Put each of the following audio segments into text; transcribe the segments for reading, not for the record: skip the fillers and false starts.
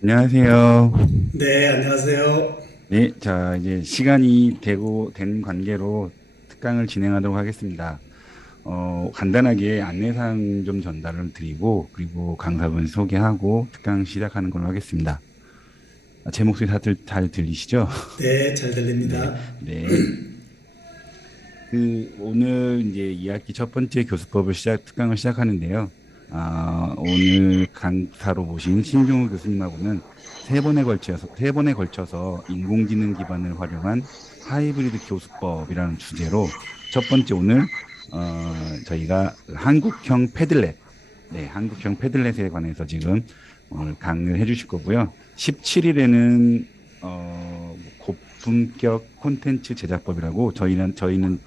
안녕하세요. 네, 안녕하세요. 네, 자, 이제 시간이 되고 된 관계로 특강을 진행하도록 하겠습니다. 간단하게 안내사항 좀 전달을 드리고, 그리고 강사분 소개하고 특강 시작하는 걸로 하겠습니다. 제 목소리 다들 잘 들리시죠? 네, 잘 네, 들립니다. 네. 오늘 이제 2학기 첫 번째 교수법을 특강을 시작하는데요. 오늘 강사로 모신 신종우 교수님하고는 세 번에 걸쳐서 인공지능 기반을 활용한 하이브리드 교수법이라는 주제로 첫 번째 오늘, 저희가 한국형 패들렛, 네, 한국형 패들렛에 관해서 지금 오늘 강의를 해주실 거고요. 17일에는 고품격 콘텐츠 제작법이라고 저희는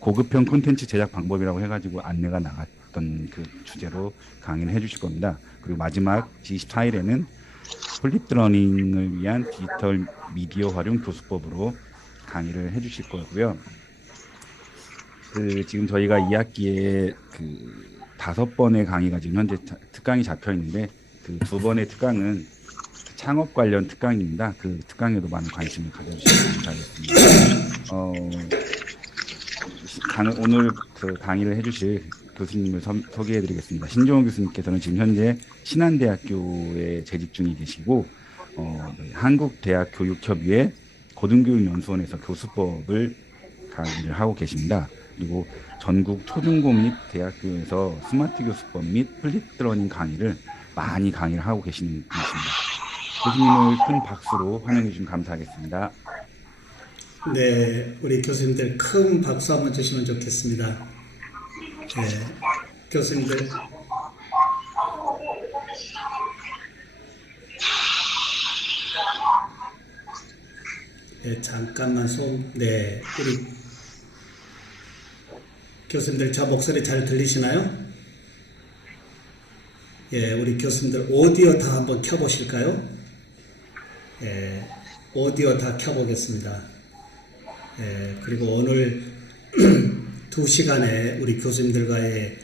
고급형 콘텐츠 제작 방법이라고 해가지고 안내가 나갔던 그 주제로 강의를 해주실 겁니다. 그리고 마지막 24일에는 플립드 러닝을 위한 디지털 미디어 활용 교수법으로 강의를 해주실 거고요. 지금 저희가 2학기에 5번의 강의가 지금 현재 특강이 잡혀 있는데, 그 2번의 특강은 창업 관련 특강입니다. 그 특강에도 많은 관심을 가져주시면 감사하겠습니다. 어, 오늘 그 강의를 해주실 교수님을 소개해드리겠습니다. 신종호 교수님께서는 지금 현재 신한대학교에 재직 중이 계시고, 네, 한국대학교육협의회 고등교육연수원에서 교수법을 강의를 하고 계십니다. 그리고 전국 초중고 및 대학교에서 스마트 교수법 및 플립드러닝 강의를 많이 강의를 하고 계시는 분이십니다. 교수님을 큰 박수로 환영해 주시면 감사하겠습니다. 네, 우리 교수님들 큰 박수 한번 주시면 좋겠습니다. 네, 교수님들, 네, 잠깐만 네, 우리 교수님들 저 목소리 잘 들리시나요? 예, 우리 교수님들 오디오 다 한번 켜보실까요? 예, 오디오 다 켜보겠습니다. 예, 그리고 오늘 2시간에 우리 교수님들과의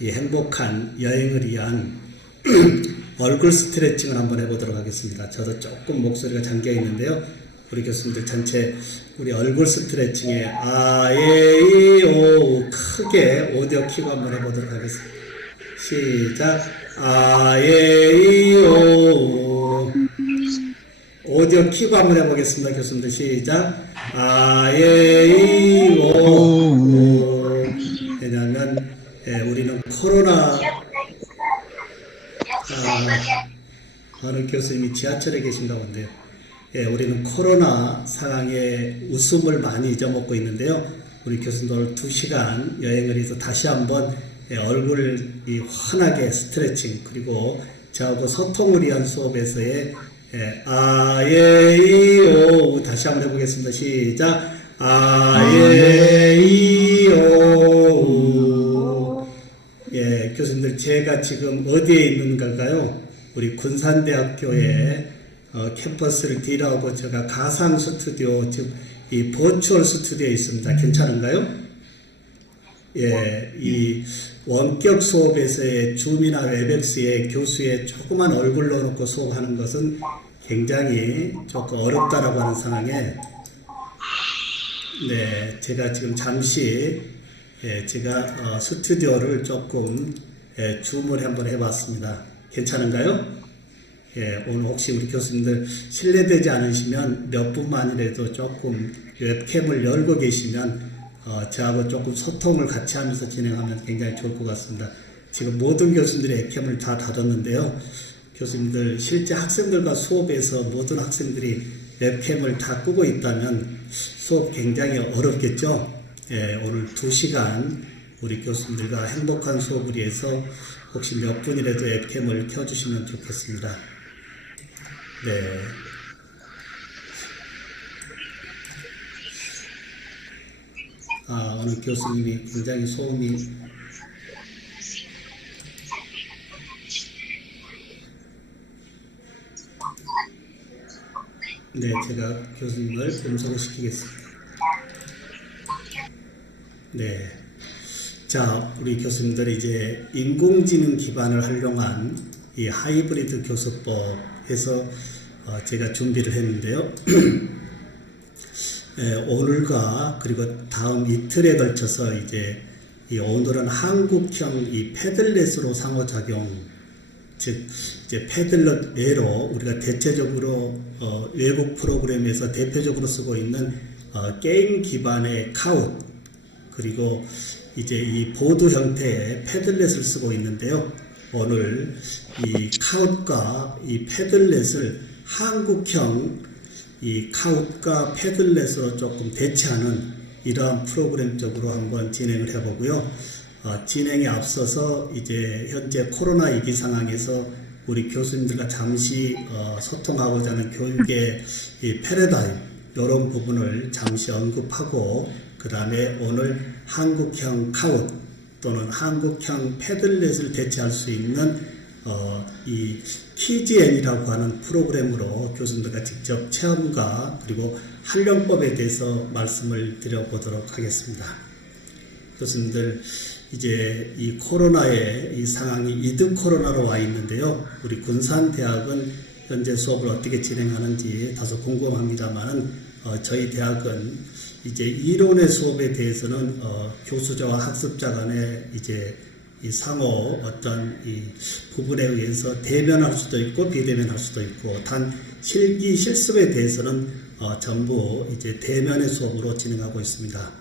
이 행복한 여행을 위한 얼굴 스트레칭을 한번 해보도록 하겠습니다. 저도 조금 목소리가 잠겨 있는데요. 우리 교수님들 전체 우리 얼굴 스트레칭에 아예이오 크게 오디오 키고 한번 해보도록 하겠습니다. 시작. 아예이오 오디오 키고 한번 해보겠습니다. 교수님들 시작. 아예이오 왜냐하면 우리는 코로나 어느 교수님이 지하철에 계신가 본데요. 예, 우리는 코로나 상황에 웃음을 많이 잊어먹고 있는데요. 우리 교수님들 오늘 2시간 여행을 해서 다시 한번 얼굴을 환하게 스트레칭 그리고 저하고 소통을 위한 수업에서의 아예이오 다시 한번 해보겠습니다. 시작. 아예이오 예, 교수님들 제가 지금 어디에 있는 걸까요? 우리 군산대학교에 캠퍼스를 뒤로하고 제가 가상 스튜디오 즉 이 버추얼 스튜디오에 있습니다. 괜찮은가요? 예, 이 원격 수업에서의 줌이나 웹엑스의 교수의 조그만 얼굴 넣어놓고 수업하는 것은 굉장히 조금 어렵다라고 하는 상황에 네, 제가 지금 잠시 제가 스튜디오를 조금 줌을 한번 해봤습니다. 괜찮은가요? 예, 오늘 혹시 우리 교수님들 실례되지 않으시면 몇 분만이라도 조금 웹캠을 열고 계시면 저하고 조금 소통을 같이 하면서 진행하면 굉장히 좋을 것 같습니다. 지금 모든 교수님들이 웹캠을 다 닫았는데요. 교수님들 실제 학생들과 수업에서 모든 학생들이 웹캠을 다 끄고 있다면 수업 굉장히 어렵겠죠. 예, 오늘 2시간 우리 교수님들과 행복한 수업을 위해서 혹시 몇 분이라도 웹캠을 켜주시면 좋겠습니다. 네. 오늘 교수님이 굉장히 소음이 네, 제가 교수님을 음성을 시키겠습니다. 네. 자, 우리 교수님들 이제 인공지능 기반을 활용한 이 하이브리드 교수법에서 제가 준비를 했는데요. 오늘과 그리고 다음 이틀에 걸쳐서 오늘은 한국형 이 패들렛으로 상호작용, 즉 이제 패들렛 외로 우리가 대체적으로 외국 프로그램에서 대표적으로 쓰고 있는 게임 기반의 카웃, 그리고 이제 이 보드 형태의 패들렛을 쓰고 있는데요. 오늘 이 카웃과 이 패들렛을 한국형 이 카웃과 패들렛으로 조금 대체하는 이러한 프로그램 쪽으로 한번 진행을 해보고요. 진행에 앞서서 이제 현재 코로나 위기 상황에서 우리 교수님들과 잠시 소통하고자 하는 교육의 이 패러다임, 이런 부분을 잠시 언급하고, 그 다음에 오늘 한국형 카웃 또는 한국형 패들렛을 대체할 수 있는 이 키즈앤이라고 하는 프로그램으로 교수님들과 직접 체험과 그리고 활용법에 대해서 말씀을 드려보도록 하겠습니다. 교수님들, 이제 이 코로나의 이 상황이 이드 코로나로 와 있는데요. 우리 군산대학은 현재 수업을 어떻게 진행하는지 다소 궁금합니다만, 저희 대학은 이제 이론의 수업에 대해서는 교수자와 학습자 간에 이제 이 상호 어떤 이 부분에 의해서 대면할 수도 있고 비대면할 수도 있고, 단 실기 실습에 대해서는 전부 이제 대면의 수업으로 진행하고 있습니다.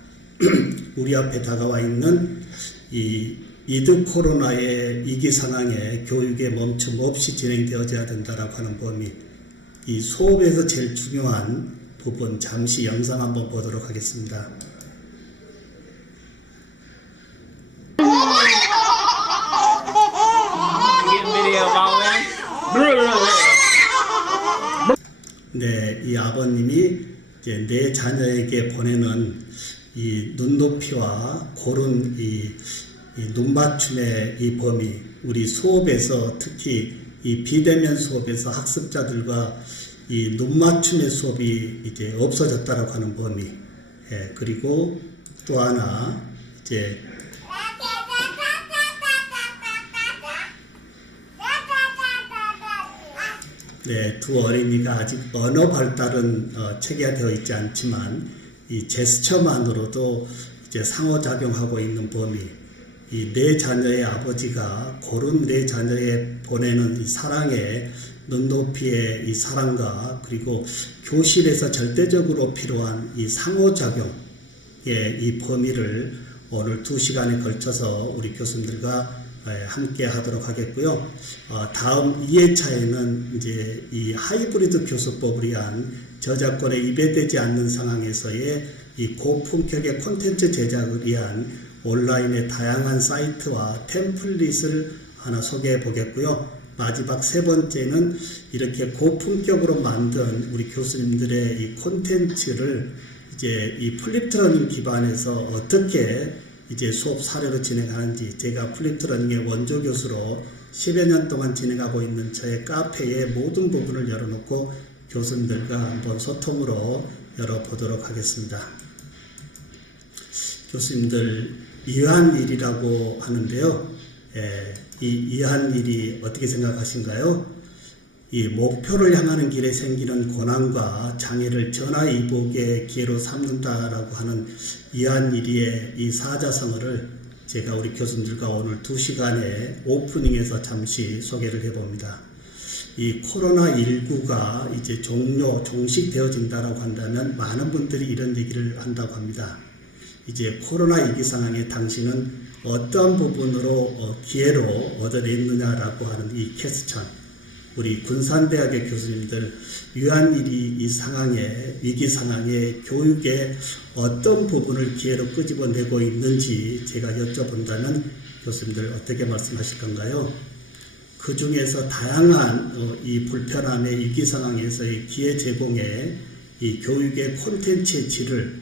우리 앞에 다가와 있는 이 이드 코로나의 위기 상황에 교육의 멈춤 없이 진행되어져야 된다라고 하는 범위, 이 수업에서 제일 중요한 부분, 잠시 영상 한번 보도록 하겠습니다. 네, 이 아버님이 이제 내 자녀에게 보내는 이 눈높이와 고른 이 눈맞춤의 이 범위, 우리 수업에서 특히 이 비대면 수업에서 학습자들과 이 눈맞춤의 수업이 이제 없어졌다라고 하는 범위, 그리고 또 하나 이제 네, 두 어린이가 아직 언어 발달은 체계화되어 있지 않지만 이 제스처만으로도 이제 상호작용하고 있는 범위, 이 내 자녀의 아버지가 고른 내 자녀에 보내는 이 사랑의 눈높이의 이 사랑과 그리고 교실에서 절대적으로 필요한 이 상호작용의 이 범위를 오늘 2시간에 걸쳐서 우리 교수님들과 함께 하도록 하겠고요. 다음 2회차에는 이제 이 하이브리드 교수법을 위한 저작권에 위배되지 않는 상황에서의 이 고품격의 콘텐츠 제작을 위한 온라인의 다양한 사이트와 템플릿을 하나 소개해 보겠고요. 마지막 3번째는 이렇게 고품격으로 만든 우리 교수님들의 이 콘텐츠를 이제 이 플립트러닝 기반에서 어떻게 이제 수업 사례로 진행하는지, 제가 플립트러닝의 원조 교수로 10여 년 동안 진행하고 있는 저의 카페의 모든 부분을 열어놓고 교수님들과 한번 소통으로 열어보도록 하겠습니다. 교수님들, 이한일이라고 하는데요. 이 이한일이 어떻게 생각하신가요? 이 목표를 향하는 길에 생기는 고난과 장애를 전화위복의 기회로 삼는다라고 하는 이한일이의 이 사자성어를 제가 우리 교수님들과 오늘 2시간의 오프닝에서 잠시 소개를 해봅니다. 이 코로나19가 이제 종식되어진다라고 한다면 많은 분들이 이런 얘기를 한다고 합니다. 이제 코로나 위기 상황에 당신은 어떤 부분으로 기회로 얻어냈느냐라고 하는 이 퀘스천, 우리 군산대학의 교수님들, 유한일이 이 상황에, 위기 상황에 교육에 어떤 부분을 기회로 끄집어내고 있는지 제가 여쭤본다면 교수님들 어떻게 말씀하실 건가요? 그 중에서 다양한 이 불편함의 위기 상황에서의 기회 제공에 이 교육의 콘텐츠의 질을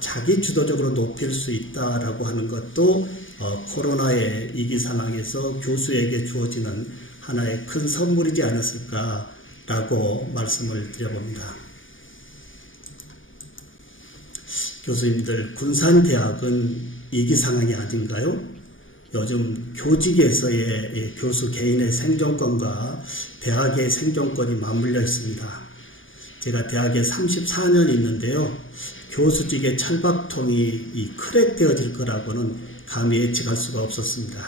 자기 주도적으로 높일 수 있다라고 하는 것도 코로나의 위기 상황에서 교수에게 주어지는 하나의 큰 선물이지 않았을까라고 말씀을 드려봅니다. 교수님들, 군산대학은 위기 상황이 아닌가요? 요즘 교직에서의 이 교수 개인의 생존권과 대학의 생존권이 맞물려 있습니다. 제가 대학에 34년 있는데요. 교수직의 철밥통이 이 크랙되어질 거라고는 감히 예측할 수가 없었습니다.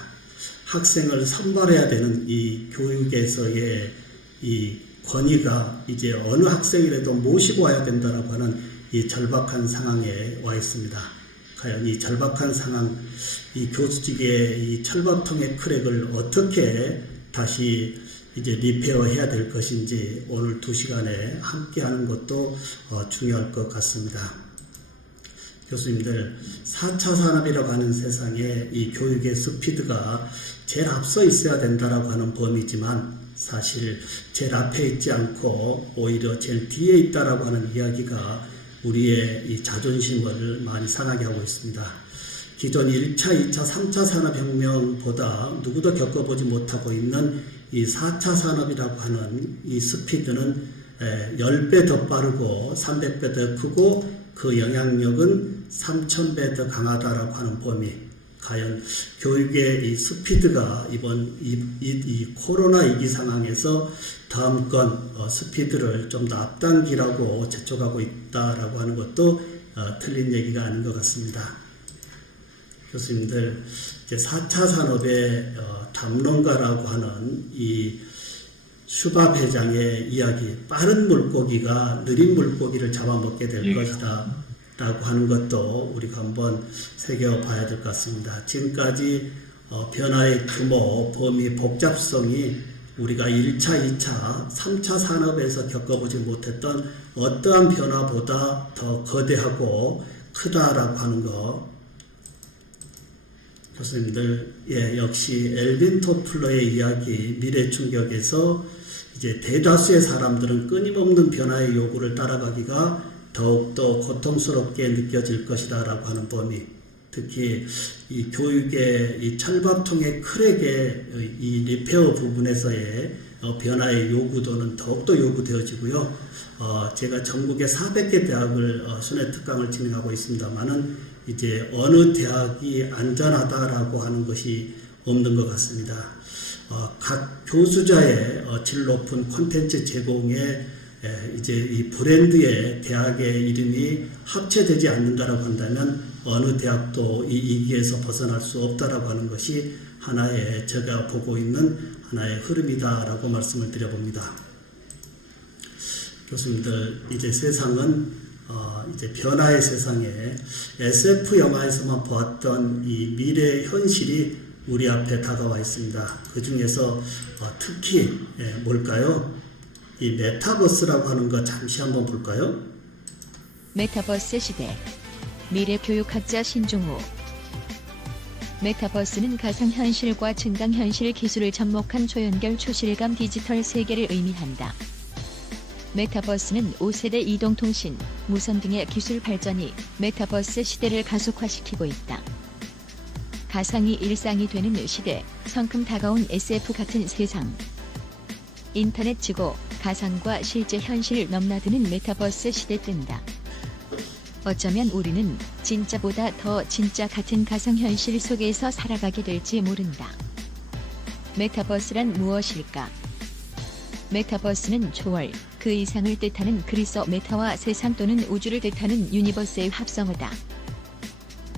학생을 선발해야 되는 이 교육에서의 이 권위가 이제 어느 학생이라도 모시고 와야 된다라고 하는 이 절박한 상황에 와 있습니다. 과연 이 절박한 상황, 이 교수직의 이 철밥통의 크랙을 어떻게 다시 이제 리페어해야 될 것인지 오늘 2시간에 함께 하는 것도 중요할 것 같습니다. 교수님들, 4차 산업이라고 하는 세상에 이 교육의 스피드가 제일 앞서 있어야 된다라고 하는 범위지만 사실 제일 앞에 있지 않고 오히려 제일 뒤에 있다라고 하는 이야기가 우리의 이 자존심을 많이 상하게 하고 있습니다. 기존 1차, 2차, 3차 산업혁명보다 누구도 겪어보지 못하고 있는 이 4차 산업이라고 하는 이 스피드는 10배 더 빠르고 300배 더 크고 그 영향력은 3000배 더 강하다라고 하는 범위. 과연 교육의 이 스피드가 이번 이 코로나 위기 상황에서 다음 건 스피드를 좀 더 앞당기라고 재촉하고 있다라고 하는 것도 틀린 얘기가 아닌 것 같습니다. 교수님들, 이제 4차 산업의 담론가라고 하는 이 슈밥 회장의 이야기, 빠른 물고기가 느린 물고기를 잡아먹게 될 것이다 라고 하는 것도 우리가 한번 새겨봐야 될 것 같습니다. 지금까지 변화의 규모, 범위, 복잡성이 우리가 1차, 2차, 3차 산업에서 겪어보지 못했던 어떠한 변화보다 더 거대하고 크다라고 하는 것. 교수님들, 역시 엘빈 토플러의 이야기, 미래 충격에서 이제 대다수의 사람들은 끊임없는 변화의 요구를 따라가기가 더욱더 고통스럽게 느껴질 것이다 라고 하는 범위, 특히 이 교육의 이 철밥통의 크랙의 이 리페어 부분에서의 변화의 요구도는 더욱더 요구되어지고요. 제가 전국의 400개 대학을 순회 특강을 진행하고 있습니다만은 이제 어느 대학이 안전하다라고 하는 것이 없는 것 같습니다. 각 교수자의 질 높은 콘텐츠 제공에 이제 이 브랜드의 대학의 이름이 합체되지 않는다라고 한다면 어느 대학도 이 위기에서 벗어날 수 없다라고 하는 것이 하나의 제가 보고 있는 하나의 흐름이다라고 말씀을 드려봅니다. 교수님들, 이제 세상은 이제 변화의 세상에 SF 영화에서만 보았던 이 미래 현실이 우리 앞에 다가와 있습니다. 그 중에서 특히 뭘까요? 이 메타버스라고 하는 거 잠시 한번 볼까요? 메타버스 시대. 미래 교육학자 신종우. 메타버스는 가상현실과 증강현실 기술을 접목한 초연결 초실감 디지털 세계를 의미한다. 메타버스는 5세대 이동통신, 무선 등의 기술 발전이 메타버스 시대를 가속화시키고 있다. 가상이 일상이 되는 시대, 성큼 다가온 SF 같은 세상. 인터넷 지구, 가상과 실제 현실을 넘나드는 메타버스 시대 뜬다. 어쩌면 우리는 진짜보다 더 진짜 같은 가상현실 속에서 살아가게 될지 모른다. 메타버스란 무엇일까? 메타버스는 초월, 그 이상을 뜻하는 그리스어 메타와 세상 또는 우주를 뜻하는 유니버스의 합성어다.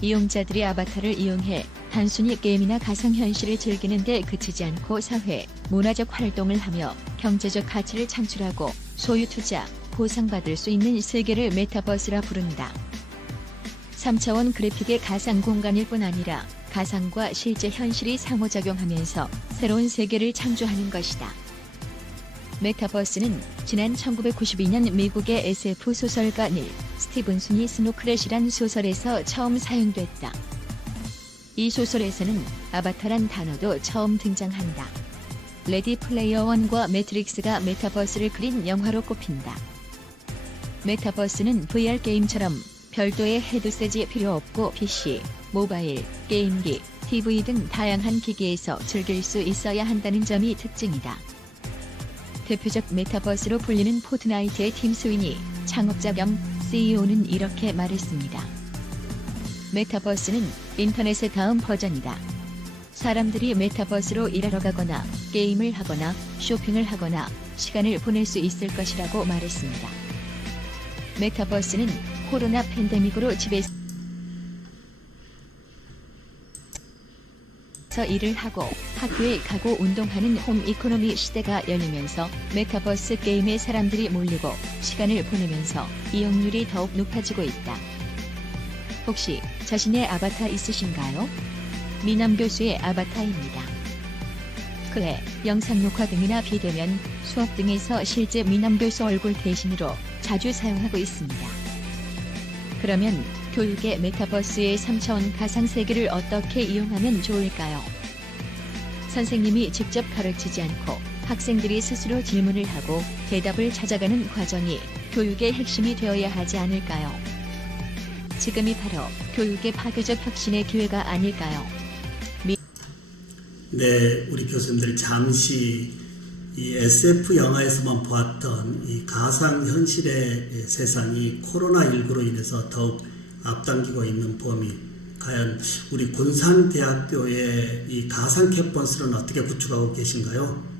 이용자들이 아바타를 이용해 단순히 게임이나 가상현실을 즐기는 데 그치지 않고 사회, 문화적 활동을 하며 경제적 가치를 창출하고 소유 투자, 보상받을 수 있는 세계를 메타버스라 부른다. 3차원 그래픽의 가상 공간일 뿐 아니라 가상과 실제 현실이 상호작용하면서 새로운 세계를 창조하는 것이다. 메타버스는 지난 1992년 미국의 SF 소설가 닐 스티븐슨이 스노크렛이란 소설에서 처음 사용됐다. 이 소설에서는 아바타란 단어도 처음 등장한다. 레디 플레이어 원과 매트릭스가 메타버스를 그린 영화로 꼽힌다. 메타버스는 VR 게임처럼 별도의 헤드셋이 필요 없고 PC, 모바일, 게임기, TV 등 다양한 기기에서 즐길 수 있어야 한다는 점이 특징이다. 대표적 메타버스로 불리는 포트나이트의 팀 스위니, 창업자 겸 CEO는 이렇게 말했습니다. 메타버스는 인터넷의 다음 버전이다. 사람들이 메타버스로 일하러 가거나 게임을 하거나 쇼핑을 하거나 시간을 보낼 수 있을 것이라고 말했습니다. 메타버스는 코로나 팬데믹으로 집에서 일을 하고 학교에 가고 운동하는 홈 이코노미 시대가 열리면서 메타버스 게임에 사람들이 몰리고 시간을 보내면서 이용률이 더욱 높아지고 있다. 혹시 자신의 아바타 있으신가요? 미남 교수의 아바타입니다. 그해 영상 녹화 등이나 비대면 수업 등에서 실제 미남 교수 얼굴 대신으로 자주 사용하고 있습니다. 그러면 교육의 메타버스의 3차원 가상 세계를 어떻게 이용하면 좋을까요? 선생님이 직접 가르치지 않고 학생들이 스스로 질문을 하고 대답을 찾아가는 과정이 교육의 핵심이 되어야 하지 않을까요? 지금이 바로 교육의 파괴적 혁신의 기회가 아닐까요? 네, 우리 교수님들 잠시 이 SF 영화에서만 보았던 이 가상 현실의 세상이 코로나19로 인해서 더욱 앞당기고 있는 범위, 과연 우리 군산대학교의 이 가상 캠퍼스는 어떻게 구축하고 계신가요?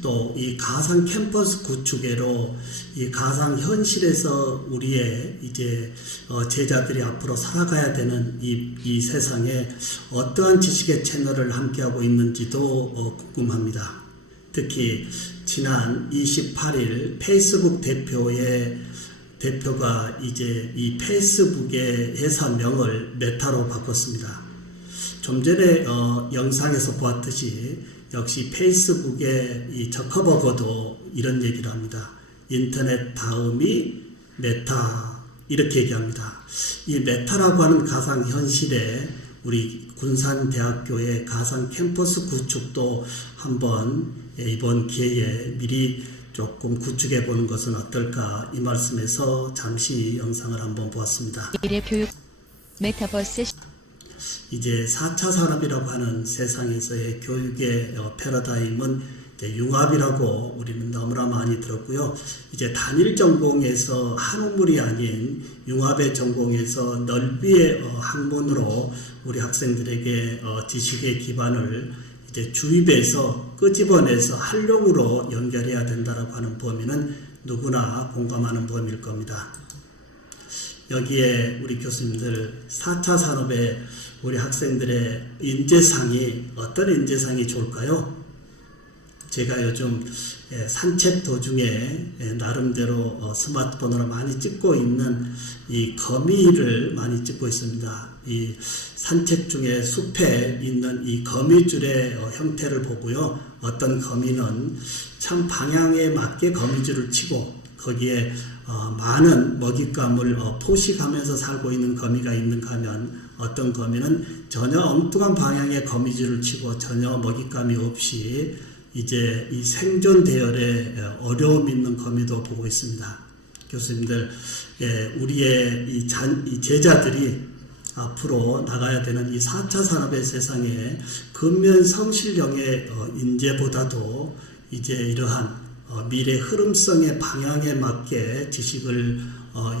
또 이 가상 캠퍼스 구축으로 이 가상 현실에서 우리의 이제 제자들이 앞으로 살아가야 되는 이 세상에 어떠한 지식의 채널을 함께하고 있는지도 궁금합니다. 특히 지난 28일 페이스북 대표가 이제 이 페이스북의 회사명을 메타로 바꿨습니다. 좀 전에 영상에서 보았듯이 역시 페이스북의 이 저커버거도 이런 얘기를 합니다. 인터넷 다음이 메타 이렇게 얘기합니다. 이 메타라고 하는 가상현실에 우리 군산대학교의 가상 캠퍼스 구축도 한번 이번 기회에 미리 조금 구축해 보는 것은 어떨까 이 말씀에서 잠시 영상을 한번 보았습니다. 미래 교육 메타버스 이제 4차 산업이라고 하는 세상에서의 교육의 패러다임은 이제 융합이라고 우리는 너무나 많이 들었고요. 이제 단일 전공에서 한우물이 아닌 융합의 전공에서 넓이의 학문으로 우리 학생들에게 지식의 기반을 이제 주입해서 끄집어내서 활용으로 연결해야 된다라고 하는 범위는 누구나 공감하는 범위일 겁니다. 여기에 우리 교수님들 4차 산업에 우리 학생들의 인재상이 어떤 인재상이 좋을까요? 제가 요즘 산책 도중에 나름대로 스마트폰으로 많이 찍고 있는 이 거미를 많이 찍고 있습니다. 이 산책 중에 숲에 있는 이 거미줄의 형태를 보고요. 어떤 거미는 참 방향에 맞게 거미줄을 치고 거기에 많은 먹잇감을 포식하면서 살고 있는 거미가 있는가 하면 어떤 거미는 전혀 엉뚱한 방향의 거미줄을 치고 전혀 먹잇감이 없이 이제 이 생존 대열에 어려움 있는 거미도 보고 있습니다. 교수님들, 우리의 이 제자들이 앞으로 나가야 되는 이 4차 산업의 세상에 근면 성실형의 인재보다도 이제 이러한 미래 흐름성의 방향에 맞게 지식을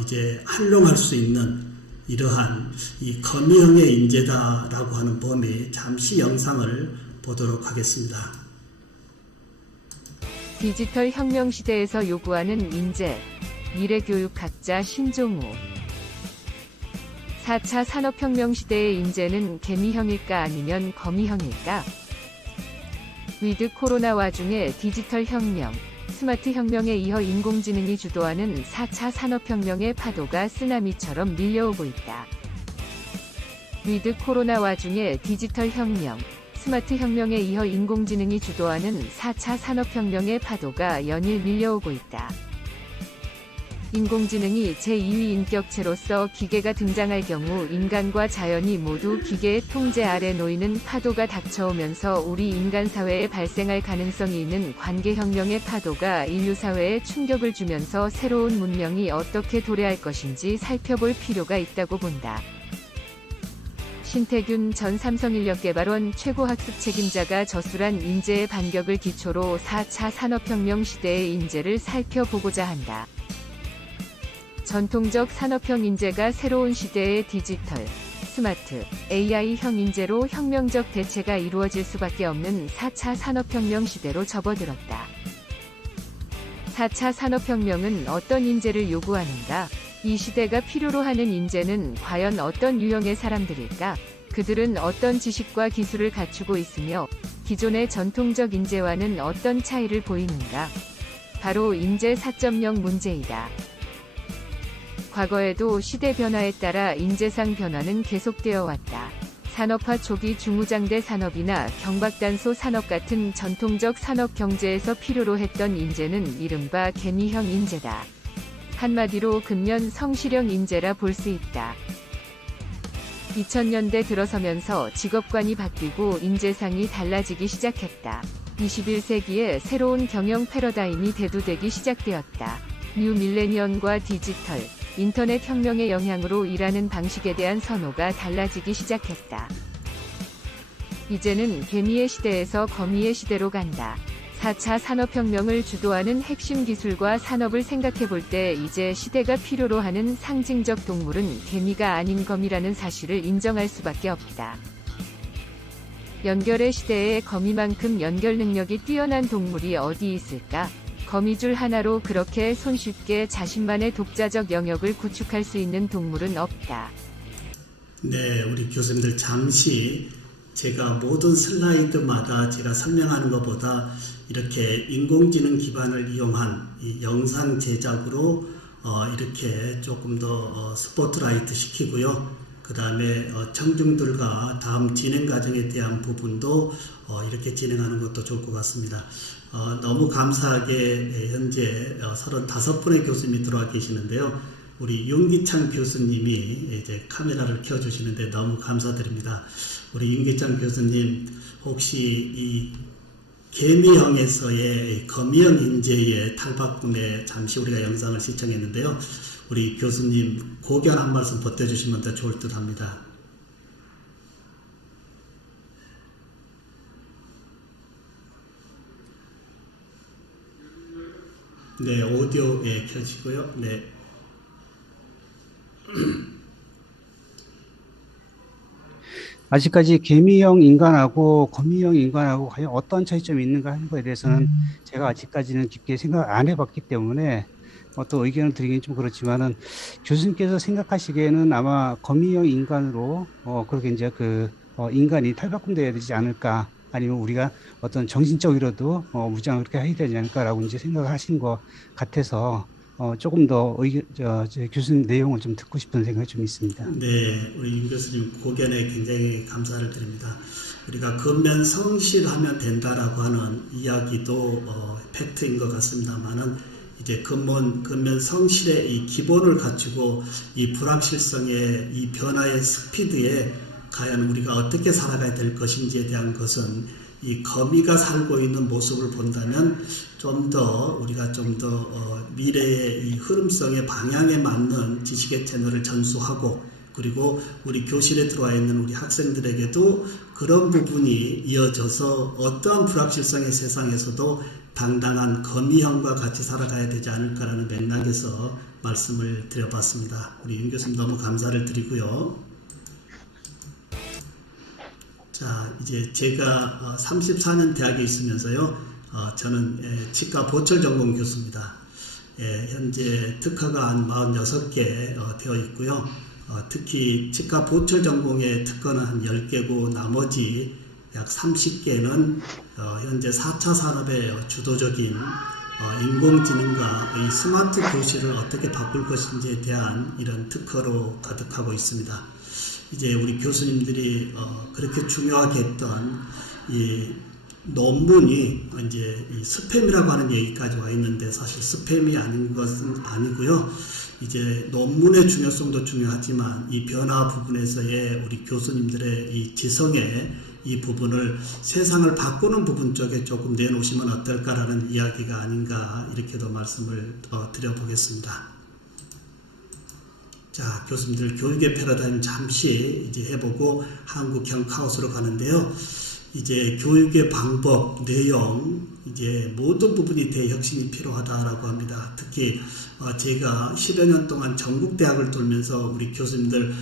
이제 활용할 수 있는 이러한 이 거미형의 인재다라고 하는 범위 잠시 영상을 보도록 하겠습니다. 디지털 혁명 시대에서 요구하는 인재, 미래교육학자 신종우. 4차 산업혁명 시대의 인재는 개미형일까 아니면 거미형일까? 위드 코로나 와중에 디지털 혁명, 스마트 혁명에 이어 인공지능이 주도하는 4차 산업혁명의 파도가 쓰나미처럼 밀려오고 있다. 위드 코로나 와중에 디지털 혁명, 스마트 혁명에 이어 인공지능이 주도하는 4차 산업혁명의 파도가 연일 밀려오고 있다. 인공지능이 제2위 인격체로서 기계가 등장할 경우 인간과 자연이 모두 기계의 통제 아래 놓이는 파도가 닥쳐오면서 우리 인간 사회에 발생할 가능성이 있는 관계혁명의 파도가 인류 사회에 충격을 주면서 새로운 문명이 어떻게 도래할 것인지 살펴볼 필요가 있다고 본다. 신태균 전 삼성인력개발원 최고학습 책임자가 저술한 인재의 반격을 기초로 4차 산업혁명 시대의 인재를 살펴보고자 한다. 전통적 산업형 인재가 새로운 시대의 디지털, 스마트, AI형 인재로 혁명적 대체가 이루어질 수밖에 없는 4차 산업혁명 시대로 접어들었다. 4차 산업혁명은 어떤 인재를 요구하는가? 이 시대가 필요로 하는 인재는 과연 어떤 유형의 사람들일까? 그들은 어떤 지식과 기술을 갖추고 있으며 기존의 전통적 인재와는 어떤 차이를 보이는가? 바로 인재 4.0 문제이다. 과거에도 시대 변화에 따라 인재상 변화는 계속되어 왔다. 산업화 초기 중무장대 산업이나 경박단소 산업 같은 전통적 산업 경제에서 필요로 했던 인재는 이른바 개미형 인재다. 한마디로 근면 성실형 인재라 볼 수 있다. 2000년대 들어서면서 직업관이 바뀌고 인재상이 달라지기 시작했다. 21세기에 새로운 경영 패러다임이 대두되기 시작되었다. 뉴 밀레니엄과 디지털, 인터넷 혁명의 영향으로 일하는 방식에 대한 선호가 달라지기 시작했다. 이제는 개미의 시대에서 거미의 시대로 간다. 4차 산업혁명을 주도하는 핵심 기술과 산업을 생각해 볼 때 이제 시대가 필요로 하는 상징적 동물은 개미가 아닌 거미라는 사실을 인정할 수밖에 없다. 연결의 시대에 거미만큼 연결 능력이 뛰어난 동물이 어디 있을까? 거미줄 하나로 그렇게 손쉽게 자신만의 독자적 영역을 구축할 수 있는 동물은 없다. 네, 우리 교수님들 잠시 제가 모든 슬라이드마다 제가 설명하는 것보다 이렇게 인공지능 기반을 이용한 이 영상 제작으로 이렇게 조금 더 스포트라이트 시키고요. 그 다음에 청중들과 다음 진행 과정에 대한 부분도 이렇게 진행하는 것도 좋을 것 같습니다. 너무 감사하게 현재 35분의 교수님이 들어와 계시는데요. 우리 윤기창 교수님이 이제 카메라를 켜주시는데 너무 감사드립니다. 우리 윤기창 교수님 혹시 이 개미형에서의 거미형 인재의 탈바꿈에 잠시 우리가 영상을 시청했는데요. 우리 교수님 고견 한 말씀 보태주시면 더 좋을 듯 합니다. 네, 오디오 켜지고요. 네. 아직까지 개미형 인간하고 거미형 인간하고 과연 어떤 차이점이 있는가 하는 것에 대해서는 제가 아직까지는 깊게 생각 안 해봤기 때문에 또 의견을 드리긴 좀 그렇지만은 교수님께서 생각하시기에는 아마 거미형 인간으로 그렇게 이제 인간이 탈바꿈돼야 되지 않을까, 아니면 우리가 어떤 정신적으로도 무장을 그렇게 해야 되지 않을까라고 이제 생각하신 것 같아서 조금 더 교수님 내용을 좀 듣고 싶은 생각이 좀 있습니다. 네, 우리 윤 교수님 고견에 굉장히 감사를 드립니다. 우리가 근면 성실하면 된다라고 하는 이야기도 팩트인 것 같습니다만은 이제 근면 성실의 이 기본을 갖추고 이 불확실성의 이 변화의 스피드에 과연 우리가 어떻게 살아가야 될 것인지에 대한 것은 이 거미가 살고 있는 모습을 본다면 우리가 좀 더 미래의 이 흐름성의 방향에 맞는 지식의 채널을 전수하고, 그리고 우리 교실에 들어와 있는 우리 학생들에게도 그런 부분이 이어져서 어떠한 불확실성의 세상에서도 당당한 거미형과 같이 살아가야 되지 않을까라는 맥락에서 말씀을 드려봤습니다. 우리 윤 교수님 너무 감사를 드리고요. 자, 이제 제가 34년 대학에 있으면서요, 저는 치과 보철 전공 교수입니다. 현재 특허가 한 46개 되어 있고요. 특히 치과 보철 전공의 특허는 한 10개고 나머지 약 30개는 현재 4차 산업의 주도적인 인공지능과 이 스마트 교실을 어떻게 바꿀 것인지에 대한 이런 특허로 가득하고 있습니다. 이제 우리 교수님들이 그렇게 중요하게 했던 이 논문이 이제 이 스팸이라고 하는 얘기까지 와 있는데, 사실 스팸이 아닌 것은 아니고요. 이제 논문의 중요성도 중요하지만 이 변화 부분에서의 우리 교수님들의 이 지성의 이 부분을 세상을 바꾸는 부분 쪽에 조금 내놓으시면 어떨까라는 이야기가 아닌가, 이렇게도 말씀을 드려보겠습니다. 자, 교수님들 교육의 패러다임 잠시 이제 해보고 한국 경카우스로 가는데요. 이제 교육의 방법, 내용, 이제 모든 부분이 대혁신이 필요하다라고 합니다. 특히 제가 10여 년 동안 전국 대학을 돌면서 우리 교수님들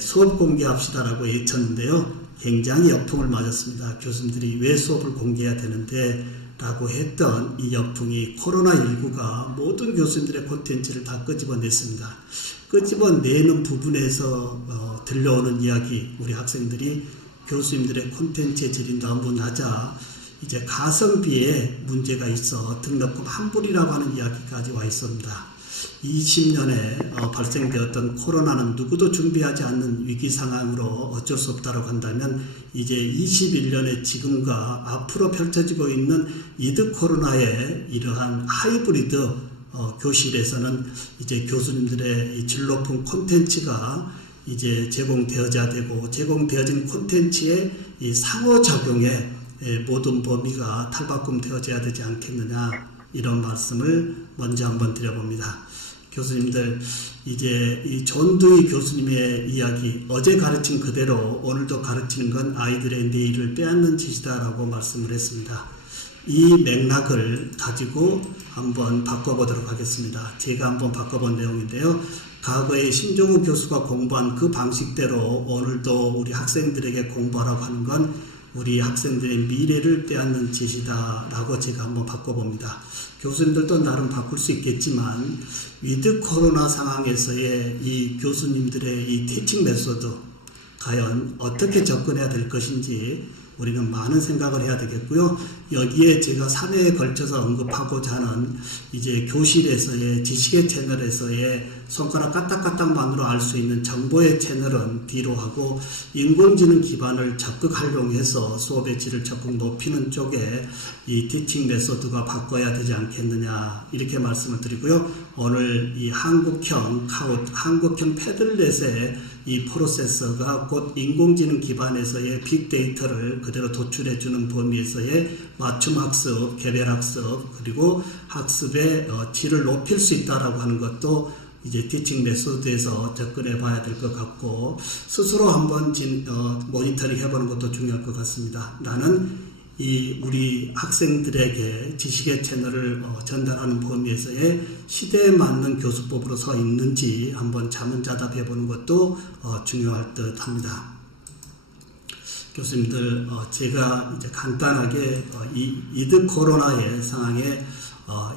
수업 공개합시다라고 외쳤는데요. 굉장히 역풍을 맞았습니다. 교수님들이 왜 수업을 공개해야 되는데 라고 했던 이 역풍이 코로나19가 모든 교수님들의 콘텐츠를 다 끄집어냈습니다. 끄집어내는 부분에서 들려오는 이야기, 우리 학생들이 교수님들의 콘텐츠의 질이 너무 낮아 이제 가성비에 문제가 있어 등록금 환불이라고 하는 이야기까지 와 있습니다. 20년에 발생되었던 코로나는 누구도 준비하지 않는 위기 상황으로 어쩔 수 없다고 한다면 이제 21년의 지금과 앞으로 펼쳐지고 있는 이드 코로나의 이러한 하이브리드 교실에서는 이제 교수님들의 이 질 높은 콘텐츠가 이제 제공되어져야 되고 제공되어진 콘텐츠의 이 상호작용에 모든 범위가 탈바꿈되어져야 되지 않겠느냐 이런 말씀을 먼저 한번 드려봅니다. 교수님들 이제 이 존두이 교수님의 이야기 어제 가르친 그대로 오늘도 가르치는 건 아이들의 내일을 빼앗는 짓이다라고 말씀을 했습니다. 이 맥락을 가지고 한번 바꿔보도록 하겠습니다. 제가 한번 바꿔본 내용인데요. 과거에 신종우 교수가 공부한 그 방식대로 오늘도 우리 학생들에게 공부하라고 하는 건 우리 학생들의 미래를 빼앗는 짓이다 라고 제가 한번 바꿔봅니다. 교수님들도 나름 바꿀 수 있겠지만 위드 코로나 상황에서의 이 교수님들의 이 티칭 메소드 과연 어떻게 접근해야 될 것인지 우리는 많은 생각을 해야 되겠고요. 여기에 제가 3회에 걸쳐서 언급하고자 하는 이제 교실에서의 지식의 채널에서의 손가락 까딱까딱만으로 알 수 있는 정보의 채널은 뒤로 하고 인공지능 기반을 적극 활용해서 수업의 질을 적극 높이는 쪽에 이 티칭 메소드가 바꿔야 되지 않겠느냐 이렇게 말씀을 드리고요. 오늘 이 한국형 카웃, 한국형 패들렛의 이 프로세서가 곧 인공지능 기반에서의 빅데이터를 그대로 도출해주는 범위에서의 맞춤학습, 개별학습 그리고 학습의 질을 높일 수 있다라고 하는 것도 이제 티칭 메소드에서 접근해 봐야 될 것 같고 스스로 한번 모니터링 해보는 것도 중요할 것 같습니다. 나는 이 우리 학생들에게 지식의 채널을 전달하는 범위에서의 시대에 맞는 교수법으로 서 있는지 한번 자문자답해 보는 것도 중요할 듯 합니다. 교수님들, 제가 이제 간단하게 이 이드 코로나의 상황에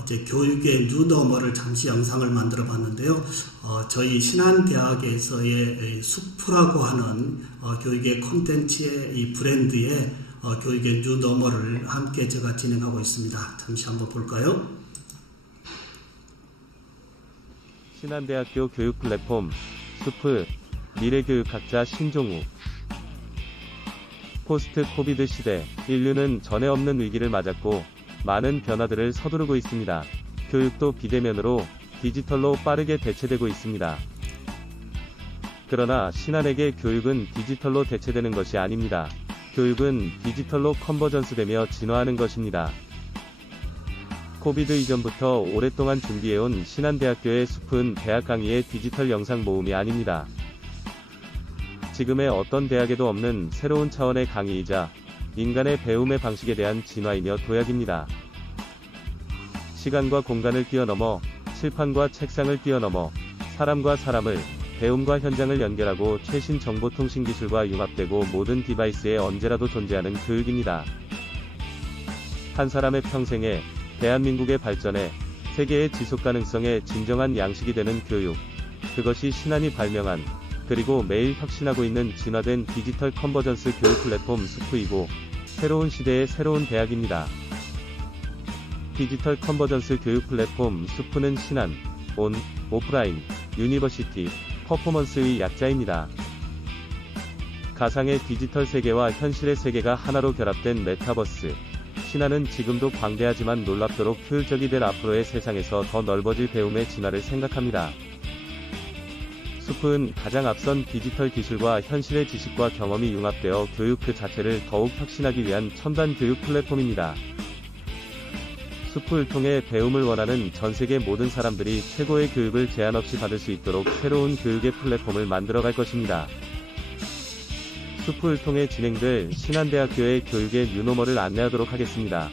이제 교육의 뉴노멀을 잠시 영상을 만들어 봤는데요. 저희 신한대학에서의 수프라고 하는 교육의 콘텐츠의 이 브랜드의 교육의 뉴노멀을 함께 제가 진행하고 있습니다. 잠시 한번 볼까요? 신한대학교 교육 플랫폼 수프 미래교육학자 신종우. 포스트 코비드 시대, 인류는 전에 없는 위기를 맞았고 많은 변화들을 서두르고 있습니다. 교육도 비대면으로 디지털로 빠르게 대체되고 있습니다. 그러나 신한에게 교육은 디지털로 대체되는 것이 아닙니다. 교육은 디지털로 컨버전스되며 진화하는 것입니다. 코비드 이전부터 오랫동안 준비해온 신한대학교의 숲은 대학 강의의 디지털 영상 모음이 아닙니다. 지금의 어떤 대학에도 없는 새로운 차원의 강의이자 인간의 배움의 방식에 대한 진화이며 도약입니다. 시간과 공간을 뛰어넘어 칠판과 책상을 뛰어넘어 사람과 사람을, 배움과 현장을 연결하고 최신 정보통신 기술과 융합되고 모든 디바이스에 언제라도 존재하는 교육입니다. 한 사람의 평생에, 대한민국의 발전에, 세계의 지속가능성에 진정한 양식이 되는 교육. 그것이 신한이 발명한, 그리고 매일 혁신하고 있는 진화된 디지털 컨버전스 교육 플랫폼 수프이고 새로운 시대의 새로운 대학입니다. 디지털 컨버전스 교육 플랫폼 수프는 신한, 온, 오프라인, 유니버시티, 퍼포먼스의 약자입니다. 가상의 디지털 세계와 현실의 세계가 하나로 결합된 메타버스. 신한은 지금도 광대하지만 놀랍도록 효율적이 될 앞으로의 세상에서 더 넓어질 배움의 진화를 생각합니다. 수프는 가장 앞선 디지털 기술과 현실의 지식과 경험이 융합되어 교육 그 자체를 더욱 혁신하기 위한 첨단 교육 플랫폼입니다. 수프를 통해 배움을 원하는 전 세계 모든 사람들이 최고의 교육을 제한 없이 받을 수 있도록 새로운 교육의 플랫폼을 만들어갈 것입니다. 투표를 통해 진행될 신한대학교의 교육의 뉴노멀을 안내하도록 하겠습니다.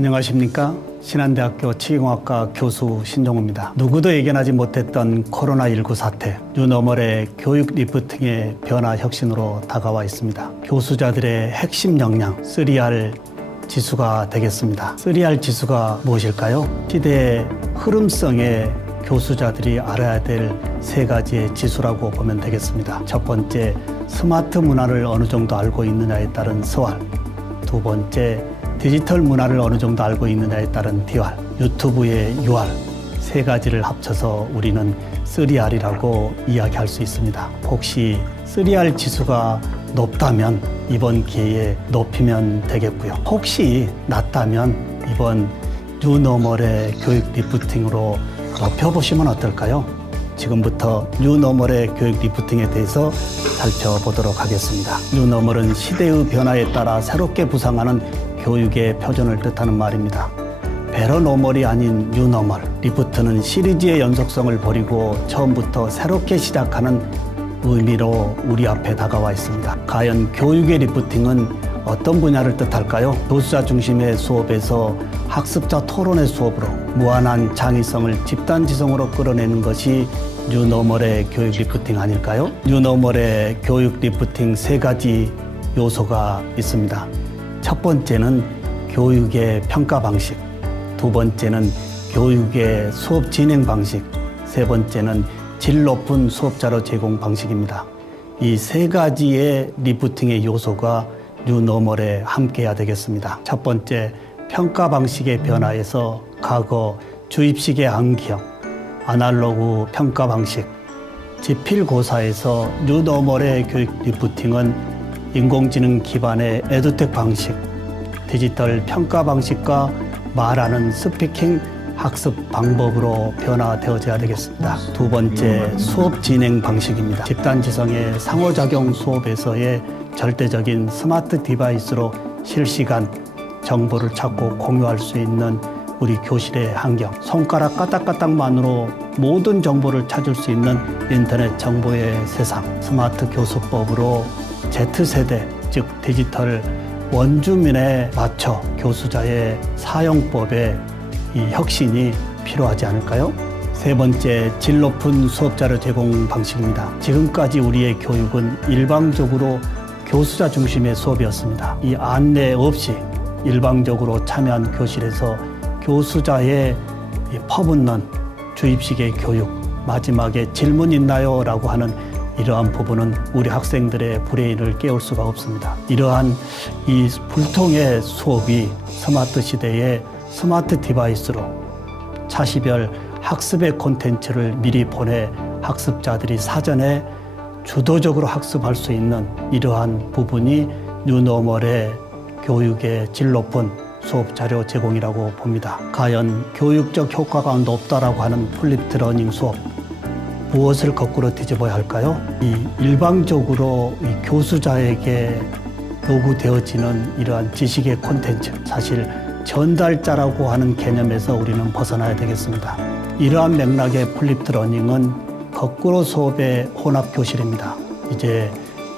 안녕하십니까? 신한대학교 치과학과 교수 신종우입니다. 누구도 예견하지 못했던 코로나19 사태, 뉴노멀의 교육 리프팅의 변화 혁신으로 다가와 있습니다. 교수자들의 핵심 역량, 3R 지수가 되겠습니다. 3R 지수가 무엇일까요? 시대의 흐름성에 교수자들이 알아야 될 3가지의 지수라고 보면 되겠습니다. 첫 번째, 스마트 문화를 어느 정도 알고 있느냐에 따른 SR. 두 번째, 디지털 문화를 어느 정도 알고 있느냐에 따른 DR, 유튜브의 UR, 3가지를 합쳐서 우리는 3R이라고 이야기할 수 있습니다. 혹시 3R 지수가 높다면 이번 기회에 높이면 되겠고요. 혹시 낮다면 이번 뉴노멀의 교육 리프팅으로 높여보시면 어떨까요? 지금부터 뉴노멀의 교육 리프팅에 대해서 살펴보도록 하겠습니다. 뉴노멀은 시대의 변화에 따라 새롭게 부상하는 교육의 표준을 뜻하는 말입니다. 베러노멀이 아닌 뉴노멀. 리프트는 시리즈의 연속성을 버리고 처음부터 새롭게 시작하는 의미로 우리 앞에 다가와 있습니다. 과연 교육의 리프팅은 어떤 분야를 뜻할까요? 교수자 중심의 수업에서 학습자 토론의 수업으로 무한한 창의성을 집단지성으로 끌어내는 것이 뉴노멀의 교육 리프팅 아닐까요? 뉴노멀의 교육 리프팅 3가지 요소가 있습니다. 첫 번째는 교육의 평가 방식, 두 번째는 교육의 수업 진행 방식, 세 번째는 질 높은 수업 자료 제공 방식입니다. 이 3가지의 리프팅의 요소가 뉴노멀에 함께해야 되겠습니다. 첫 번째, 평가 방식의 변화에서 과거 주입식의 암기형, 아날로그 평가 방식, 지필고사에서 뉴노멀의 교육 리프팅은 인공지능 기반의 에듀텍 방식, 디지털 평가 방식과 말하는 스피킹 학습 방법으로 변화되어져야 되겠습니다. 두 번째, 수업 진행 방식입니다. 집단지성의 상호작용 수업에서의 절대적인 스마트 디바이스로 실시간 정보를 찾고 공유할 수 있는 우리 교실의 환경, 손가락 까딱까딱만으로 모든 정보를 찾을 수 있는 인터넷 정보의 세상, 스마트 교수법으로 Z세대, 즉 디지털 원주민에 맞춰 교수자의 사용법의 이 혁신이 필요하지 않을까요? 세 번째, 질 높은 수업자료 제공 방식입니다. 지금까지 우리의 교육은 일방적으로 교수자 중심의 수업이었습니다. 이 안내 없이 일방적으로 참여한 교실에서 교수자의 퍼붓는 주입식의 교육, 마지막에 질문 있나요? 라고 하는 이러한 부분은 우리 학생들의 브레인을 깨울 수가 없습니다. 이러한 이 불통의 수업이 스마트 시대의 스마트 디바이스로 차시별 학습의 콘텐츠를 미리 보내 학습자들이 사전에 주도적으로 학습할 수 있는 이러한 부분이 뉴노멀의 교육의 질 높은 수업 자료 제공이라고 봅니다. 과연 교육적 효과가 높다라고 하는 플립드 러닝 수업, 무엇을 거꾸로 뒤집어야 할까요? 이 일방적으로 이 교수자에게 요구되어지는 이러한 지식의 콘텐츠, 사실 전달자라고 하는 개념에서 우리는 벗어나야 되겠습니다. 이러한 맥락의 플립드 러닝은 거꾸로 수업의 혼합 교실입니다. 이제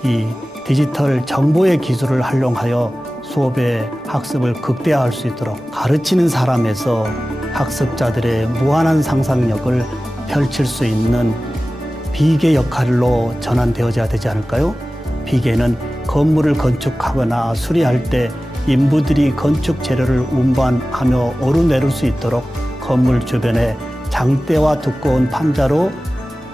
이 디지털 정보의 기술을 활용하여 수업의 학습을 극대화할 수 있도록 가르치는 사람에서 학습자들의 무한한 상상력을 펼칠 수 있는 비계 역할로 전환되어져야 되지 않을까요? 비계는 건물을 건축하거나 수리할 때 인부들이 건축 재료를 운반하며 오르내릴 수 있도록 건물 주변에 장대와 두꺼운 판자로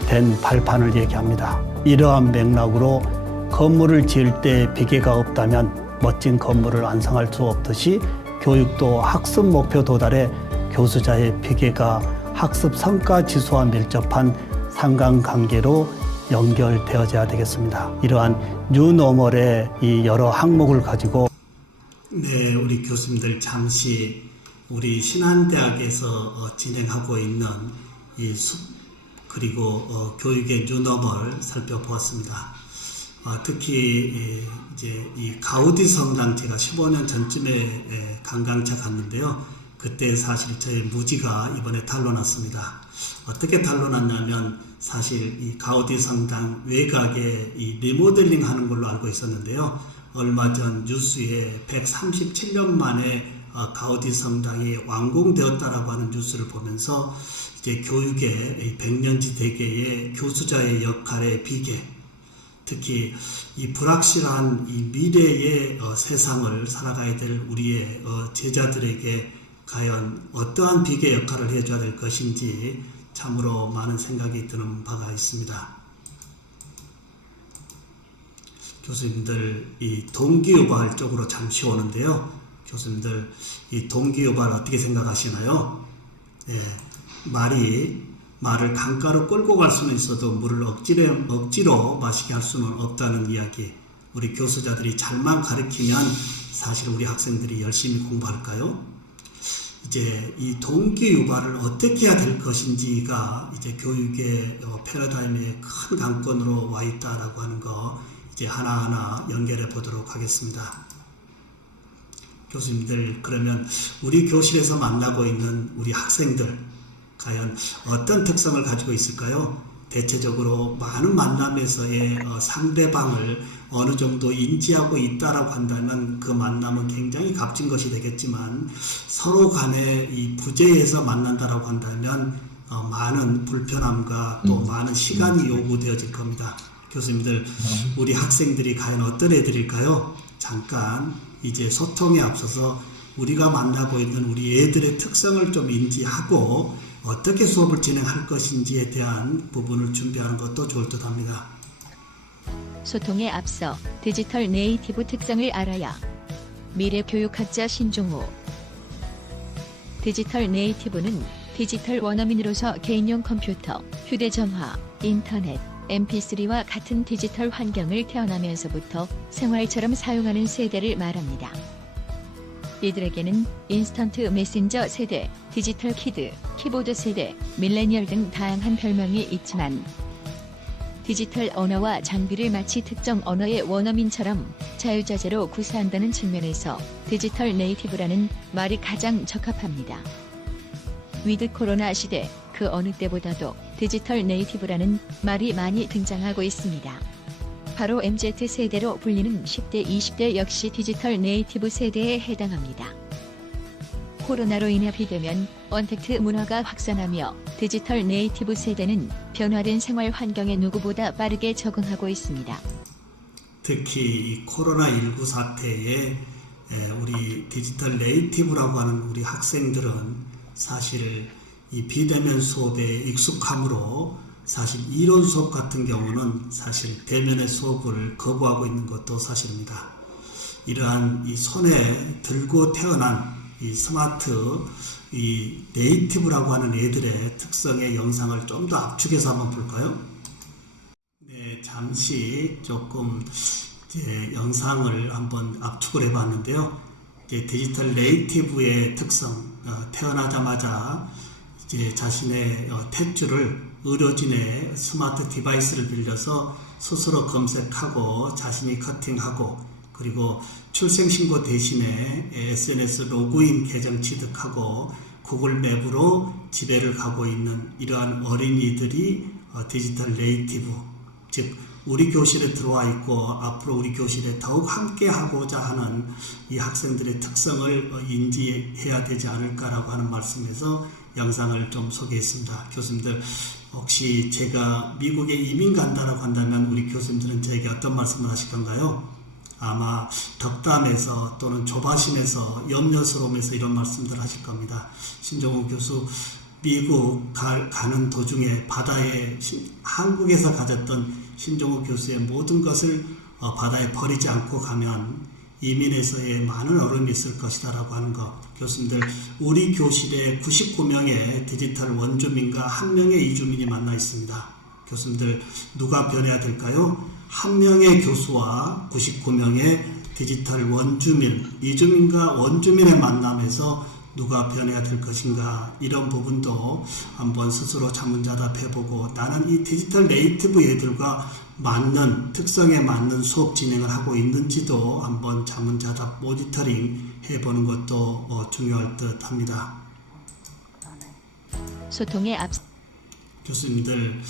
된 발판을 얘기합니다. 이러한 맥락으로 건물을 지을 때 비계가 없다면 멋진 건물을 완성할 수 없듯이 교육도 학습 목표 도달에 교수자의 비계가 학습 성과 지수와 밀접한 상관관계로 연결되어져야 되겠습니다. 이러한 뉴노멀의 이 여러 항목을 가지고 네, 우리 교수님들 잠시 우리 신한대학에서 진행하고 있는 이 그리고 교육의 뉴노멀 살펴보았습니다. 특히 이제 이 가우디 성당 제가 15년 전쯤에 관광차 갔는데요. 그때 사실 저희 무지가 이번에 탄로났습니다. 어떻게 탄로났냐면 사실 이 가우디 성당 외곽에 이 리모델링 하는 걸로 알고 있었는데요. 얼마 전 뉴스에 137년 만에 가우디 성당이 완공되었다라고 하는 뉴스를 보면서 이제 교육의 100년지 대계의 교수자의 역할의 비계, 특히 이 불확실한 이 미래의 세상을 살아가야 될 우리의 제자들에게 과연 어떠한 비계 역할을 해줘야 될 것인지 참으로 많은 생각이 드는 바가 있습니다. 교수님들 이 동기유발 쪽으로 잠시 오는데요. 교수님들 이 동기유발 어떻게 생각하시나요? 말을 강가로 끌고 갈 수는 있어도 물을 억지로 마시게 할 수는 없다는 이야기. 우리 교수자들이 잘만 가르치면 사실 우리 학생들이 열심히 공부할까요? 이제 이 동기 유발을 어떻게 해야 될 것인지가 이제 교육의 패러다임의 큰 관건으로 와 있다라고 하는 거 이제 하나하나 연결해 보도록 하겠습니다. 교수님들, 그러면 우리 교실에서 만나고 있는 우리 학생들 과연 어떤 특성을 가지고 있을까요? 대체적으로 많은 만남에서의 상대방을 어느 정도 인지하고 있다라고 한다면 그 만남은 굉장히 값진 것이 되겠지만 서로 간에 이 부재에서 만난다라고 한다면 많은 불편함과 또 많은 시간이 요구되어질 겁니다. 교수님들, 우리 학생들이 과연 어떤 애들일까요? 잠깐 이제 소통에 앞서서 우리가 만나고 있는 우리 애들의 특성을 좀 인지하고 어떻게 수업을 진행할 것인지에 대한 부분을 준비하는 것도 좋을 듯 합니다. 소통에 앞서 디지털 네이티브 특성을 알아야. 미래 교육학자 신종호. 디지털 네이티브는 디지털 원어민으로서 개인용 컴퓨터, 휴대전화, 인터넷, mp3와 같은 디지털 환경을 태어나면서부터 생활처럼 사용하는 세대를 말합니다. 이들에게는 인스턴트 메신저 세대, 디지털 키드, 키보드 세대, 밀레니얼 등 다양한 별명이 있지만 디지털 언어와 장비를 마치 특정 언어의 원어민처럼 자유자재로 구사한다는 측면에서 디지털 네이티브라는 말이 가장 적합합니다. 위드 코로나 시대 그 어느 때보다도 디지털 네이티브라는 말이 많이 등장하고 있습니다. 바로 MZ세대로 불리는 10대, 20대 역시 디지털 네이티브 세대에 해당합니다. 코로나로 인해 비대면, 언택트 문화가 확산하며 디지털 네이티브 세대는 변화된 생활 환경에 누구보다 빠르게 적응하고 있습니다. 특히 이 코로나19 사태에 우리 디지털 네이티브라고 하는 우리 학생들은 사실 이 비대면 수업에 익숙함으로 사실 이론 수업 같은 경우는 사실 대면의 수업을 거부하고 있는 것도 사실입니다. 이러한 이 손에 들고 태어난 이 스마트 이 네이티브라고 하는 애들의 특성의 영상을 좀 더 압축해서 한번 볼까요? 네, 잠시 조금 이제 영상을 한번 압축을 해봤는데요. 이제 디지털 네이티브의 특성, 태어나자마자 이제 자신의 탯줄을 의료진의 스마트 디바이스를 빌려서 스스로 검색하고 자신이 커팅하고 그리고 출생신고 대신에 SNS 로그인 계정 취득하고 구글 맵으로 집에를 가고 있는 이러한 어린이들이 디지털 네이티브, 즉 우리 교실에 들어와 있고 앞으로 우리 교실에 더욱 함께 하고자 하는 이 학생들의 특성을 인지해야 되지 않을까라고 하는 말씀에서 영상을 좀 소개했습니다. 교수님들, 혹시 제가 미국에 이민 간다라고 한다면 우리 교수님들은 저에게 어떤 말씀을 하실 건가요? 아마 덕담에서 또는 조바심에서 염려스러움에서 이런 말씀들 하실 겁니다. 신종호 교수, 미국 가는 도중에 바다에 한국에서 가졌던 신종호 교수의 모든 것을 바다에 버리지 않고 가면 이민에서의 많은 어려움이 있을 것이다라고 하는 것. 교수님들, 우리 교실에 99명의 디지털 원주민과 1명의 이주민이 만나 있습니다. 교수님들, 누가 변해야 될까요? 1명의 교수와 99명의 디지털 원주민, 이주민과 원주민의 만남에서 누가 변해야 될 것인가, 이런 부분도 한번 스스로 자문자답해보고, 나는 이 디지털 네이티브 애들과 맞는, 특성에 맞는 수업 진행을 하고 있는지도 한번 자문자답 모니터링 해보는 것도 중요할 듯 합니다. 소통에 앞서 교수님들,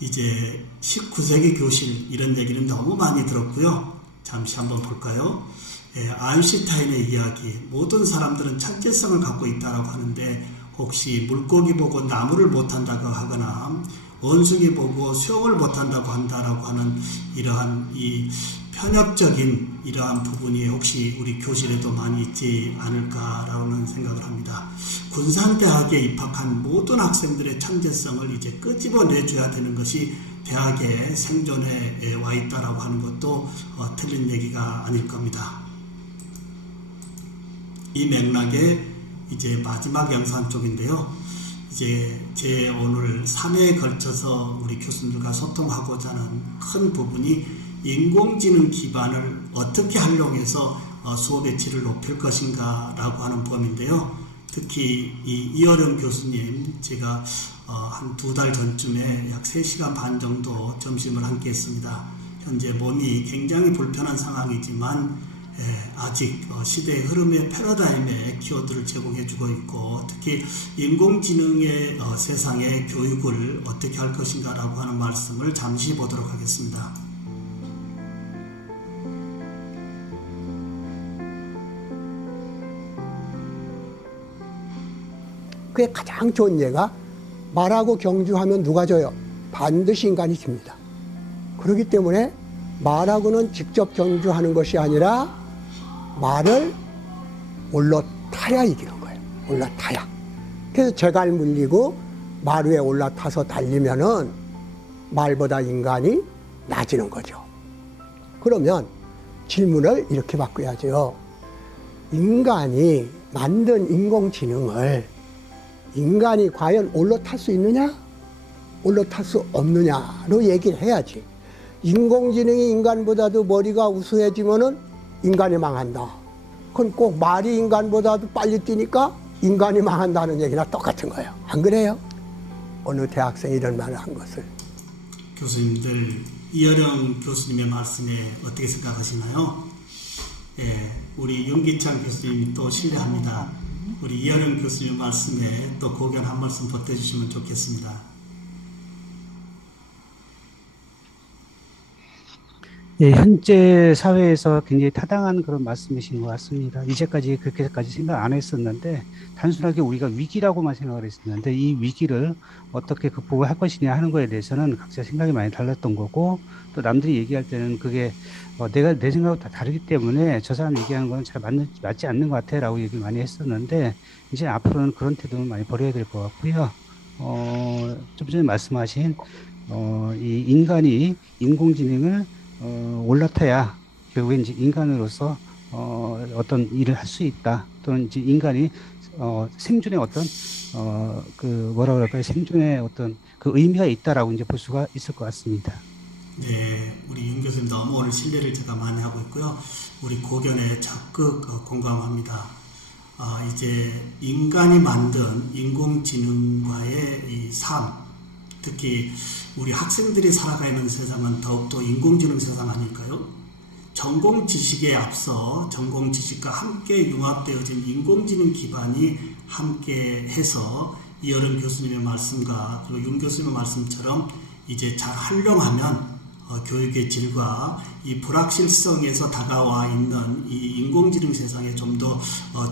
이제 19세기 교실, 이런 얘기는 너무 많이 들었고요. 잠시 한번 볼까요? 아인슈타인의 이야기, 모든 사람들은 천재성을 갖고 있다고 하는데, 혹시 물고기 보고 나무를 못한다고 하거나 원숭이 보고 수영을 못한다고 한다라고 하는 이러한 이 편협적인 이러한 부분이 혹시 우리 교실에도 많이 있지 않을까라는 생각을 합니다. 군산대학에 입학한 모든 학생들의 천재성을 이제 끄집어내줘야 되는 것이 대학의 생존에 와 있다라고 하는 것도 틀린 얘기가 아닐 겁니다. 이 맥락에 이제 마지막 영상 쪽인데요. 이제 제 오늘 3회에 걸쳐서 우리 교수님들과 소통하고자 하는 큰 부분이 인공지능 기반을 어떻게 활용해서 수업의 질을 높일 것인가 라고 하는 범위인데요. 특히 이어령 교수님, 제가 한 2달 전쯤에 약 3시간 반 정도 점심을 함께 했습니다. 현재 몸이 굉장히 불편한 상황이지만 아직 시대의 흐름의 패러다임의 키워드를 제공해주고 있고, 특히 인공지능의 세상의 교육을 어떻게 할 것인가 라고 하는 말씀을 잠시 보도록 하겠습니다. 그게 가장 좋은 예가, 말하고 경주하면 누가 져요? 반드시 인간이 집니다. 그렇기 때문에 말하고는 직접 경주하는 것이 아니라 말을 올라타야 이기는 거예요. 올라타야. 그래서 제갈 물리고 말 위에 올라타서 달리면은 말보다 인간이 낮아지는 거죠. 그러면 질문을 이렇게 바꿔야죠. 인간이 만든 인공지능을 인간이 과연 올라탈 수 있느냐? 올라탈 수 없느냐로 얘기를 해야지. 인공지능이 인간보다도 머리가 우수해지면은 인간이 망한다. 그건 꼭 말이 인간보다도 빨리 뛰니까 인간이 망한다는 얘기나 똑같은 거예요. 안 그래요? 어느 대학생이 이런 말을 한 것을. 교수님들, 이어령 교수님의 말씀에 어떻게 생각하시나요? 우리 윤기찬 교수님 또 신뢰합니다. 우리 이어령 교수님 말씀에 또 고견 한 말씀 보태주시면 좋겠습니다. 예, 현재 사회에서 굉장히 타당한 그런 말씀이신 것 같습니다. 이제까지 그렇게까지 생각 안 했었는데, 단순하게 우리가 위기라고만 생각을 했었는데, 이 위기를 어떻게 극복을 할 것이냐 하는 거에 대해서는 각자 생각이 많이 달랐던 거고, 또 남들이 얘기할 때는 그게 내 생각하고 다 다르기 때문에 저 사람 얘기하는 건 잘 맞지 않는 것 같아 라고 얘기를 많이 했었는데, 이제 앞으로는 그런 태도는 많이 버려야 될 것 같고요. 좀 전에 말씀하신 이 인간이 인공지능을 올라타야 결국에 이제 인간으로서 어떤 일을 할 수 있다, 또는 이제 인간이 생존의 어떤 뭐라 그럴까요? 생존의 어떤 그 의미가 있다라고 이제 볼 수가 있을 것 같습니다. 네, 우리 윤 교수님 너무 오늘 신뢰를 제가 많이 하고 있고요. 우리 고견에 적극 공감합니다. 이제 인간이 만든 인공지능과의 이 삶, 특히 우리 학생들이 살아가 있는 세상은 더욱더 인공지능 세상 아닐까요? 전공 지식에 앞서 전공 지식과 함께 융합되어진 인공지능 기반이 함께 해서 이어른 교수님의 말씀과 그리고 윤 교수님의 말씀처럼 이제 잘 활용하면 교육의 질과 이 불확실성에서 다가와 있는 이 인공지능 세상에 좀 더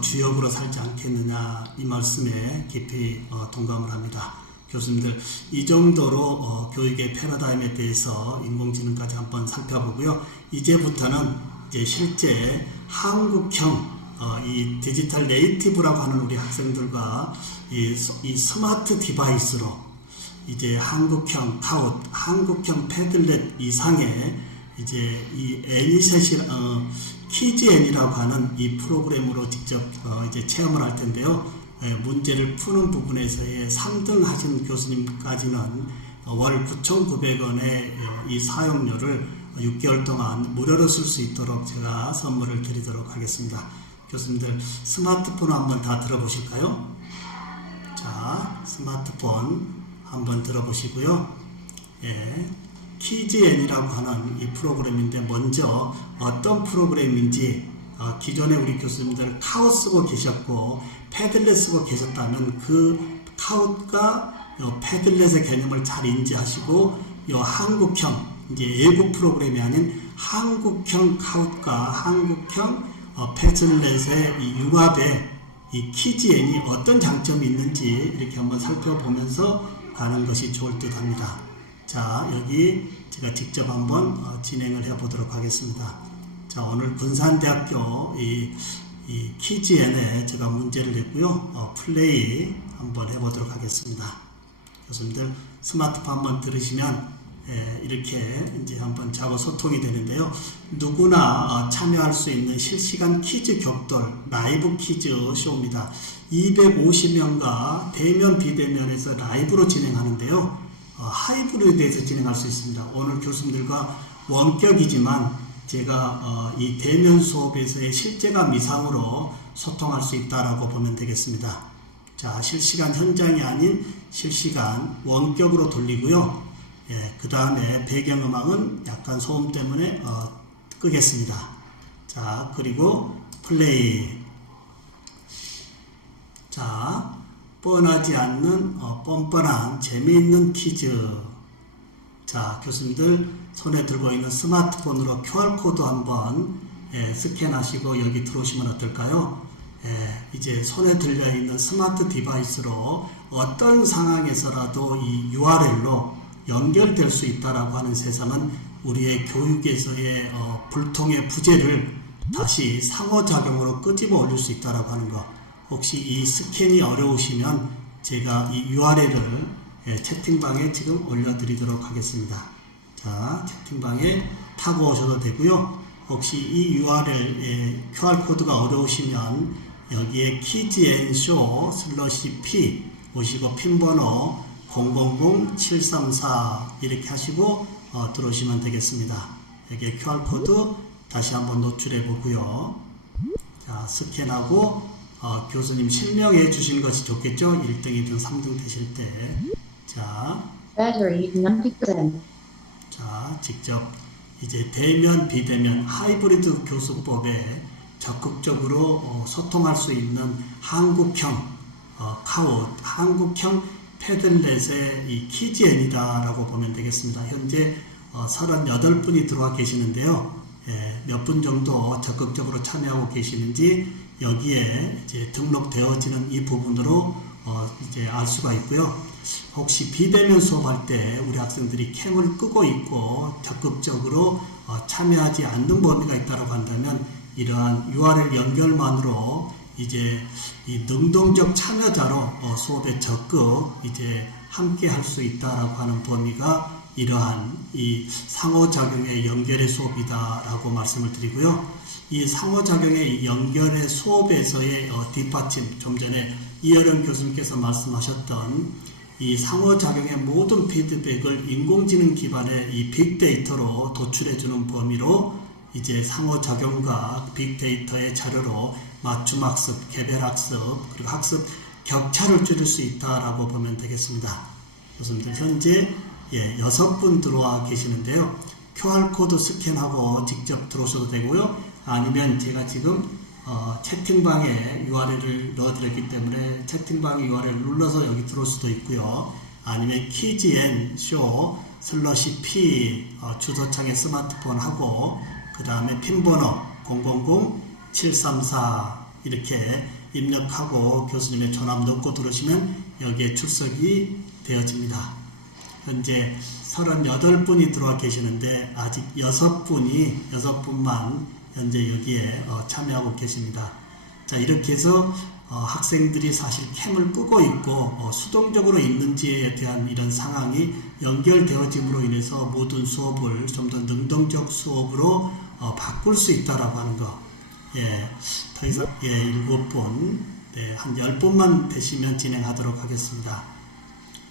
주역으로 살지 않겠느냐, 이 말씀에 깊이 동감을 합니다. 교수님들, 이 정도로 교육의 패러다임에 대해서 인공지능까지 한번 살펴보고요. 이제부터는 이제 실제 한국형 이 디지털 네이티브라고 하는 우리 학생들과 이 스마트 디바이스로 이제 한국형 카웃, 한국형 패들렛 이상의 이제 이 애니셋이 키즈N이라고 하는 이 프로그램으로 직접 이제 체험을 할 텐데요. 문제를 푸는 부분에서의 3등 하신 교수님까지는 월 9,900원의 이 사용료를 6개월 동안 무료로 쓸 수 있도록 제가 선물을 드리도록 하겠습니다. 교수님들 스마트폰 한번 다 들어보실까요? 자, 스마트폰 한번 들어보시고요. 키즈N이라고 하는 이 프로그램인데 먼저 어떤 프로그램인지 기존에 우리 교수님들 카우 쓰고 계셨고 패들렛 쓰고 계셨다면 그 카우과 패들렛의 개념을 잘 인지하시고 이 한국형 이제 외국 프로그램이 아닌 한국형 카우과 한국형 패들렛의 이 융합에 이 키즈N이 어떤 장점이 있는지 이렇게 한번 살펴보면서 가는 것이 좋을 듯 합니다. 자, 여기 제가 직접 한번 진행을 해 보도록 하겠습니다. 자, 오늘 군산대학교 이 키즈N에 제가 문제를 냈고요. 플레이 한번 해 보도록 하겠습니다. 교수님들 스마트폰 한번 들으시면 이렇게 이제 한번 자고 소통이 되는데요. 누구나 참여할 수 있는 실시간 퀴즈 격돌 라이브 퀴즈 쇼입니다. 250명과 대면 비대면에서 라이브로 진행하는데요. 하이브리드에서 진행할 수 있습니다. 오늘 교수님들과 원격이지만 제가 이 대면 수업에서의 실제감 이상으로 소통할 수 있다라고 보면 되겠습니다. 자, 실시간 현장이 아닌 실시간 원격으로 돌리고요. 그 다음에 배경음악은 약간 소음 때문에 끄겠습니다. 자, 그리고 플레이. 자, 뻔하지 않는 뻔뻔한 재미있는 퀴즈. 자, 교수님들 손에 들고 있는 스마트폰으로 QR코드 한번 스캔하시고 여기 들어오시면 어떨까요? 이제 손에 들려있는 스마트 디바이스로 어떤 상황에서라도 이 URL로 연결될 수 있다라고 하는 세상은 우리의 교육에서의 불통의 부재를 다시 상호작용으로 끄집어 올릴 수 있다라고 하는 거. 혹시 이 스캔이 어려우시면 제가 이 URL을 채팅방에 지금 올려드리도록 하겠습니다. 자, 채팅방에 타고 오셔도 되고요. 혹시 이 URL QR코드가 어려우시면 여기에 키즈N쇼/P 오시고 핀번호 000734 이렇게 하시고 들어오시면 되겠습니다. 여기에 QR코드 다시 한번 노출해 보고요. 자, 스캔하고 교수님 실명해 주시는 것이 좋겠죠? 1등이든 3등 되실 때. 자, Battery 90%. 자, 직접 이제 대면, 비대면, 하이브리드 교수법에 적극적으로 소통할 수 있는 한국형 카우, 한국형 패들렛의 이 키즈N이다라고 보면 되겠습니다. 현재 38분이 들어와 계시는데요. 몇 분 정도 적극적으로 참여하고 계시는지 여기에 이제 등록되어지는 이 부분으로 이제 알 수가 있고요. 혹시 비대면 수업할 때 우리 학생들이 캠을 끄고 있고 적극적으로 참여하지 않는 범위가 있다고 한다면 이러한 URL 연결만으로 이제 이 능동적 참여자로 수업에 적극 이제 함께 할 수 있다라고 하는 범위가 이러한 이 상호작용의 연결의 수업이다라고 말씀을 드리고요. 이 상호작용의 연결의 수업에서의 뒷받침, 좀 전에 이어령 교수님께서 말씀하셨던 이 상호작용의 모든 피드백을 인공지능 기반의 이 빅데이터로 도출해주는 범위로 이제 상호작용과 빅데이터의 자료로 맞춤학습, 개별학습, 그리고 학습 격차를 줄일 수 있다라고 보면 되겠습니다. 교수님들 현재 6분 들어와 계시는데요. QR코드 스캔하고 직접 들어오셔도 되고요. 아니면 제가 지금 채팅방에 URL을 넣어드렸기 때문에 채팅방 URL을 눌러서 여기 들어올 수도 있고요. 아니면 키즈N쇼/P 주소창에 스마트폰 하고 그 다음에 핀번호 000734 이렇게 입력하고 교수님의 전화 넣고 들어오시면 여기에 출석이 되어집니다. 현재 38분이 들어와 계시는데 아직 6분만 현재 여기에 참여하고 계십니다. 자, 이렇게 해서 학생들이 사실 캠을 끄고 있고 수동적으로 있는지에 대한 이런 상황이 연결되어짐으로 인해서 모든 수업을 좀 더 능동적 수업으로 바꿀 수 있다라고 하는 거. 예, 더 이상 7분, 네, 한 10분만 되시면 진행하도록 하겠습니다.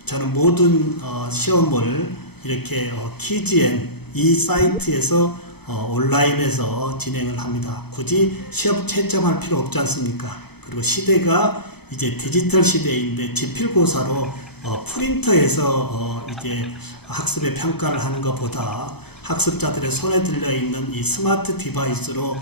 저는 모든 시험을 이렇게 키즈엔 이 사이트에서 온라인에서 진행을 합니다. 굳이 시험 채점할 필요 없지 않습니까? 그리고 시대가 이제 디지털 시대인데 지필고사로 프린터에서 이제 학습의 평가를 하는 것보다 학습자들의 손에 들려 있는 이 스마트 디바이스로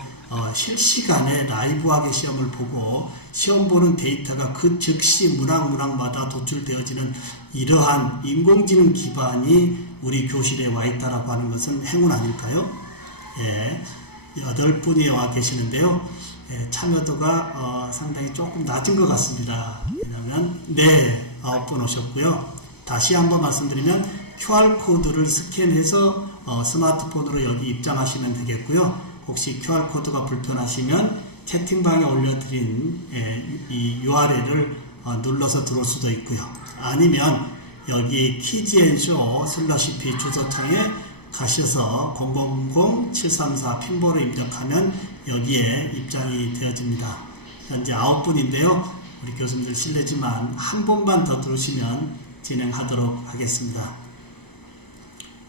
실시간에 라이브하게 시험을 보고 시험 보는 데이터가 그 즉시 문항마다 도출되어지는 이러한 인공지능 기반이 우리 교실에 와 있다라고 하는 것은 행운 아닐까요? 예, 8분이 와 계시는데요. 예, 참여도가 상당히 조금 낮은 것 같습니다. 왜냐하면 9분 오셨고요. 다시 한번 말씀드리면 QR코드를 스캔해서 스마트폰으로 여기 입장하시면 되겠고요. 혹시 QR코드가 불편하시면 채팅방에 올려드린 이 URL을 눌러서 들어올 수도 있고요. 아니면 여기 키즈앤쇼 /p 주소창에 가셔서 000-734 핀번호 입력하면 여기에 입장이 되어집니다. 현재 9분인데요. 우리 교수님들 실례지만 한 번만 더 들어오시면 진행하도록 하겠습니다.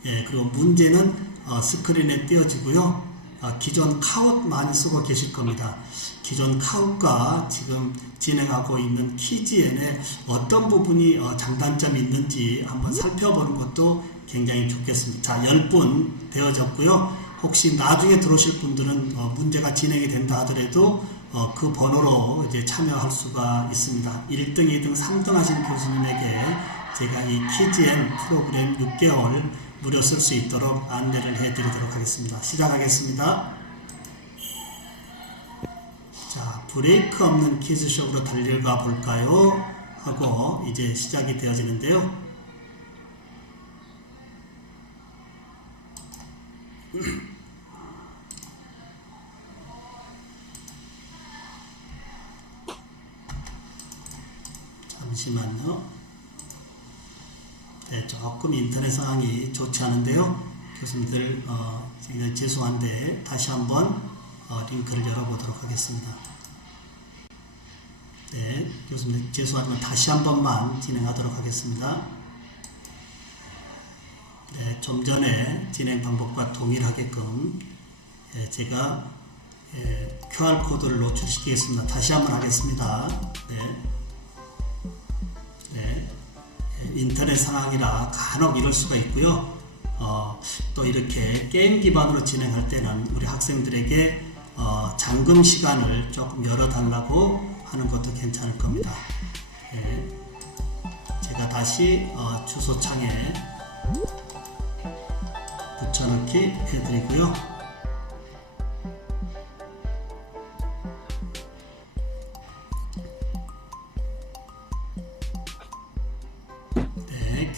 예, 그리고 문제는 스크린에 띄어지고요. 기존 카웃 많이 쓰고 계실 겁니다. 기존 카웃과 지금 진행하고 있는 키즈엔에 어떤 부분이 장단점이 있는지 한번 살펴보는 것도 굉장히 좋겠습니다. 자, 10분 되어졌고요. 혹시 나중에 들어오실 분들은 문제가 진행이 된다 하더라도 그 번호로 이제 참여할 수가 있습니다. 1등, 2등, 3등 하신 교수님에게 제가 이 키즈엔 프로그램 6개월 무료 쓸 수 있도록 안내를 해드리도록 하겠습니다. 시작하겠습니다. 자, 브레이크 없는 퀴즈쇼로 달려가 볼까요? 하고 이제 시작이 되어지는데요. 잠시만요. 네, 조금 인터넷 상황이 좋지 않은데요. 교수님들 죄송한데 다시 한번 링크를 열어보도록 하겠습니다. 네, 교수님들 죄송하지만 다시 한 번만 진행하도록 하겠습니다. 네, 좀 전에 진행 방법과 동일하게끔 제가 QR코드를 노출시키겠습니다. 다시 한번 하겠습니다. 네. 인터넷 상황이라 간혹 이럴 수가 있고요. 또 이렇게 게임 기반으로 진행할 때는 우리 학생들에게 잠금 시간을 조금 열어달라고 하는 것도 괜찮을 겁니다. 제가 다시 주소창에 붙여넣기 해드리고요.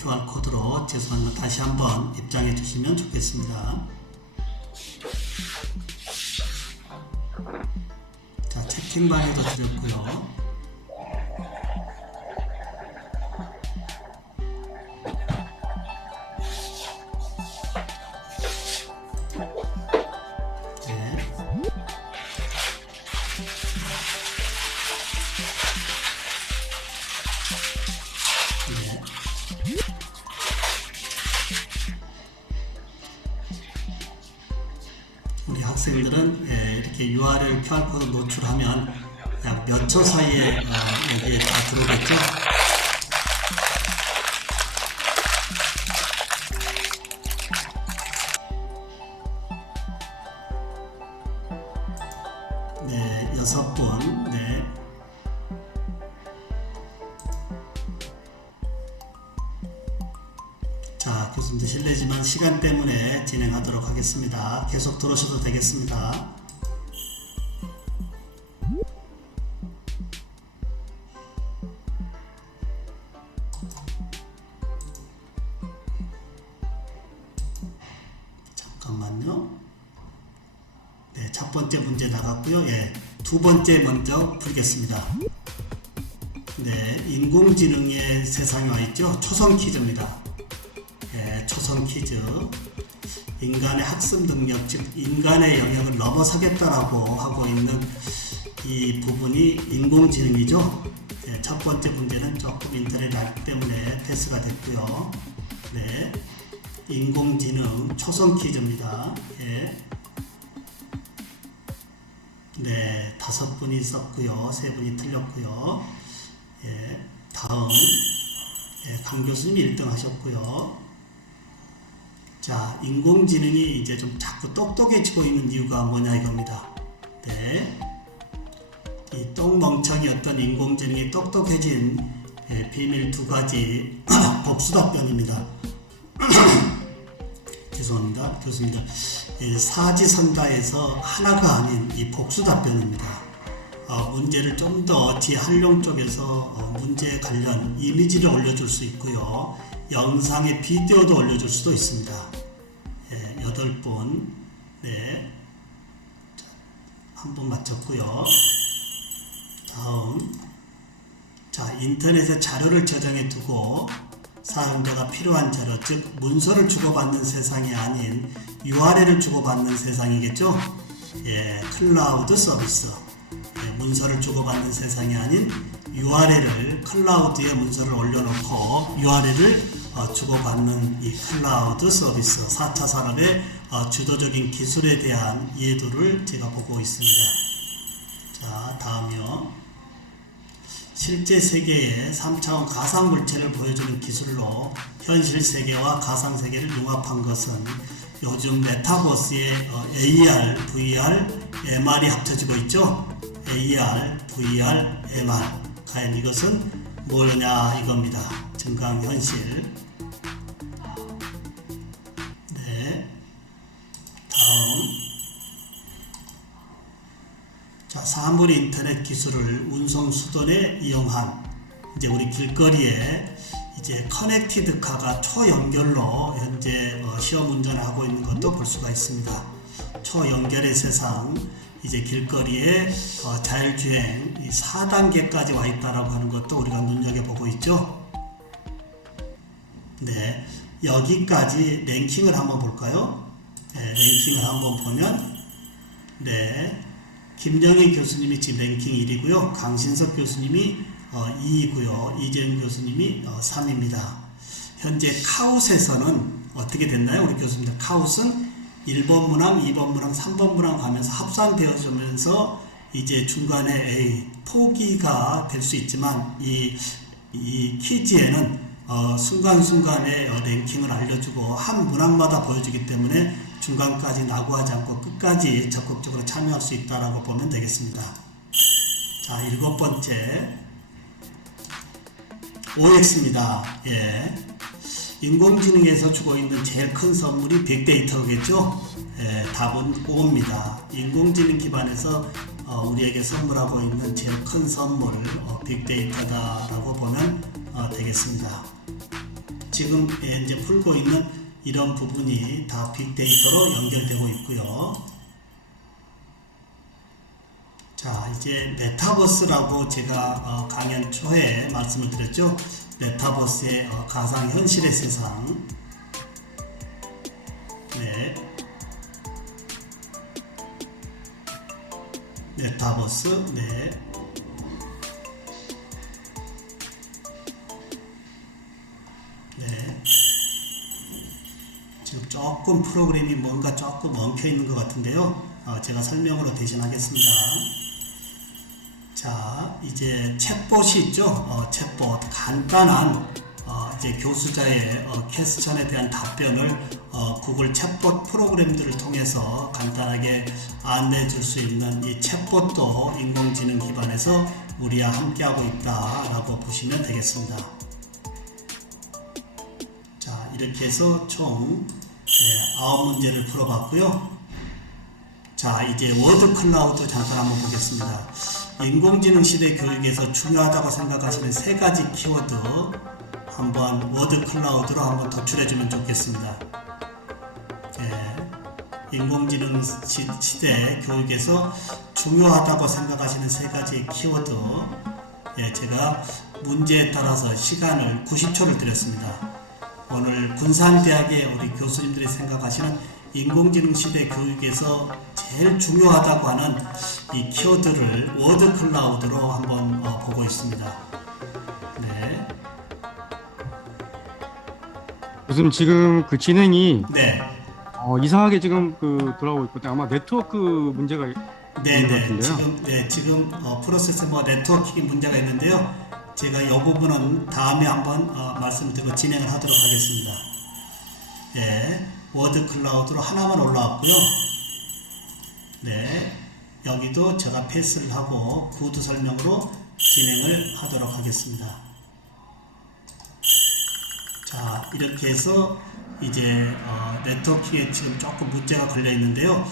QR코드로 죄송합니다. 다시 한번 입장해 주시면 좋겠습니다. 자, 채팅방에도 드렸고요. 우리 학생들은 이렇게 URL QR코드 노출하면 약 몇 초 사이에 여기에 다 들어오겠죠? 네, 6분. 네. 자, 교수님들 실례지만 시간 때문에 진행하도록 하겠습니다. 계속 들어오셔도 되겠습니다. 잠깐만요. 네, 첫 번째 문제 나갔고요. 두 번째 먼저 풀겠습니다. 네, 인공지능의 세상에 와 있죠. 초성 퀴즈입니다. 초성 퀴즈. 인간의 학습 능력, 즉 인간의 영역을 넘어서겠다라고 하고 있는 이 부분이 인공지능이죠. 네, 첫 번째 문제는 조금 인터넷 알기 때문에 패스가 됐고요. 네, 인공지능 초성 퀴즈입니다. 예. 네, 5분이 썼고요. 3분이 틀렸고요. 예, 다음 강 교수님이 1등 하셨고요. 자, 인공지능이 이제 좀 자꾸 똑똑해지고 있는 이유가 뭐냐 이겁니다. 네, 이 똥멍청이었던 인공지능이 똑똑해진 비밀 2가지 복수답변입니다. 죄송합니다. 교수입니다. 사지선다에서 하나가 아닌 이 복수답변입니다. 문제를 좀 더 재활용 쪽에서 문제 관련 이미지를 올려줄 수 있고요. 영상의 비디오도 올려줄 수도 있습니다. 8분. 네. 한 분 맞췄고요. 다음. 자, 인터넷에 자료를 저장해 두고 사용자가 필요한 자료, 즉 문서를 주고받는 세상이 아닌 URL을 주고받는 세상이겠죠. 예, 클라우드 서비스. 문서를 주고받는 세상이 아닌 URL을 클라우드에 문서를 올려놓고 URL을 주고받는 이 클라우드 서비스 4차 산업의 주도적인 기술에 대한 이해도를 제가 보고 있습니다. 자, 다음이요. 실제 세계의 3차원 가상물체를 보여주는 기술로 현실 세계와 가상 세계를 융합한 것은 요즘 메타버스의 AR, VR, MR이 합쳐지고 있죠. AR, VR, MR. 과연 이것은 뭐냐 이겁니다. 증강현실. 네. 다음. 자, 사물 인터넷 기술을 운송 수단에 이용한 이제 우리 길거리에 이제 커넥티드 카가 초연결로 현재 시험 운전을 하고 있는 것도 볼 수가 있습니다. 초연결의 세상. 이제 길거리에 자율주행 4단계까지 와 있다라고 하는 것도 우리가 눈여겨보고 있죠. 네, 여기까지 랭킹을 한번 볼까요? 네, 랭킹을 한번 보면 네, 김영희 교수님이 지금 랭킹 1위고요. 강신석 교수님이 2위고요. 이재용 교수님이 3위입니다. 현재 카웃에서는 어떻게 됐나요? 우리 교수님들 카웃은 1번 문항, 2번 문항, 3번 문항 가면서 합산되어지면서 이제 중간에 포기가 될 수 있지만 이 퀴즈에는 순간순간에 랭킹을 알려주고 한 문항마다 보여주기 때문에 중간까지 낙오하지 않고 끝까지 적극적으로 참여할 수 있다라고 보면 되겠습니다. 자, 7번째 OX입니다. 예. 인공지능에서 주고 있는 제일 큰 선물이 빅데이터겠죠. 예, 답은 O입니다. 인공지능 기반에서 우리에게 선물하고 있는 제일 큰 선물 빅데이터다라고 보면 되겠습니다. 지금 이제 풀고 있는 이런 부분이 다 빅데이터로 연결되고 있고요. 자, 이제 메타버스라고 제가 강연 초에 말씀을 드렸죠. 메타버스의 가상현실의 세상. 네. 메타버스. 네. 네. 지금 조금 프로그램이 뭔가 조금 엉켜 있는 것 같은데요. 제가 설명으로 대신하겠습니다. 자, 이제 챗봇이 있죠. 챗봇 간단한 이제 교수자의 퀘스천에 대한 답변을 구글 챗봇 프로그램들을 통해서 간단하게 안내해 줄 수 있는 이 챗봇도 인공지능 기반에서 우리와 함께하고 있다라고 보시면 되겠습니다. 자, 이렇게 해서 총 9문제를 풀어봤고요. 자, 이제 워드 클라우드 잠깐 한번 보겠습니다. 인공지능 시대 교육에서 중요하다고 생각하시는 3가지 키워드 한번 워드 클라우드로 한번 도출해주면 좋겠습니다. 인공지능 시대 교육에서 중요하다고 생각하시는 3가지 키워드, 제가 문제에 따라서 시간을 90초를 드렸습니다. 오늘 군산대학의 우리 교수님들이 생각하시는 인공지능 시대 교육에서 제일 중요하다고 하는 이 키워드를 워드 클라우드로 한번 보고 있습니다. 네. 교수님 지금 그 진행이 네. 이상하게 지금 그 돌아오고 있거든요. 아마 네트워크 문제가 있는 것 같은데요. 지금 프로세스 네트워킹 문제가 있는데요. 제가 이 부분은 다음에 한번 말씀드리고 진행을 하도록 하겠습니다. 네, 워드 클라우드로 하나만 올라왔고요. 네, 여기도 제가 패스를 하고 구두 설명으로 진행을 하도록 하겠습니다. 자, 이렇게 해서 이제 네트워킹에 지금 조금 문제가 걸려 있는데요.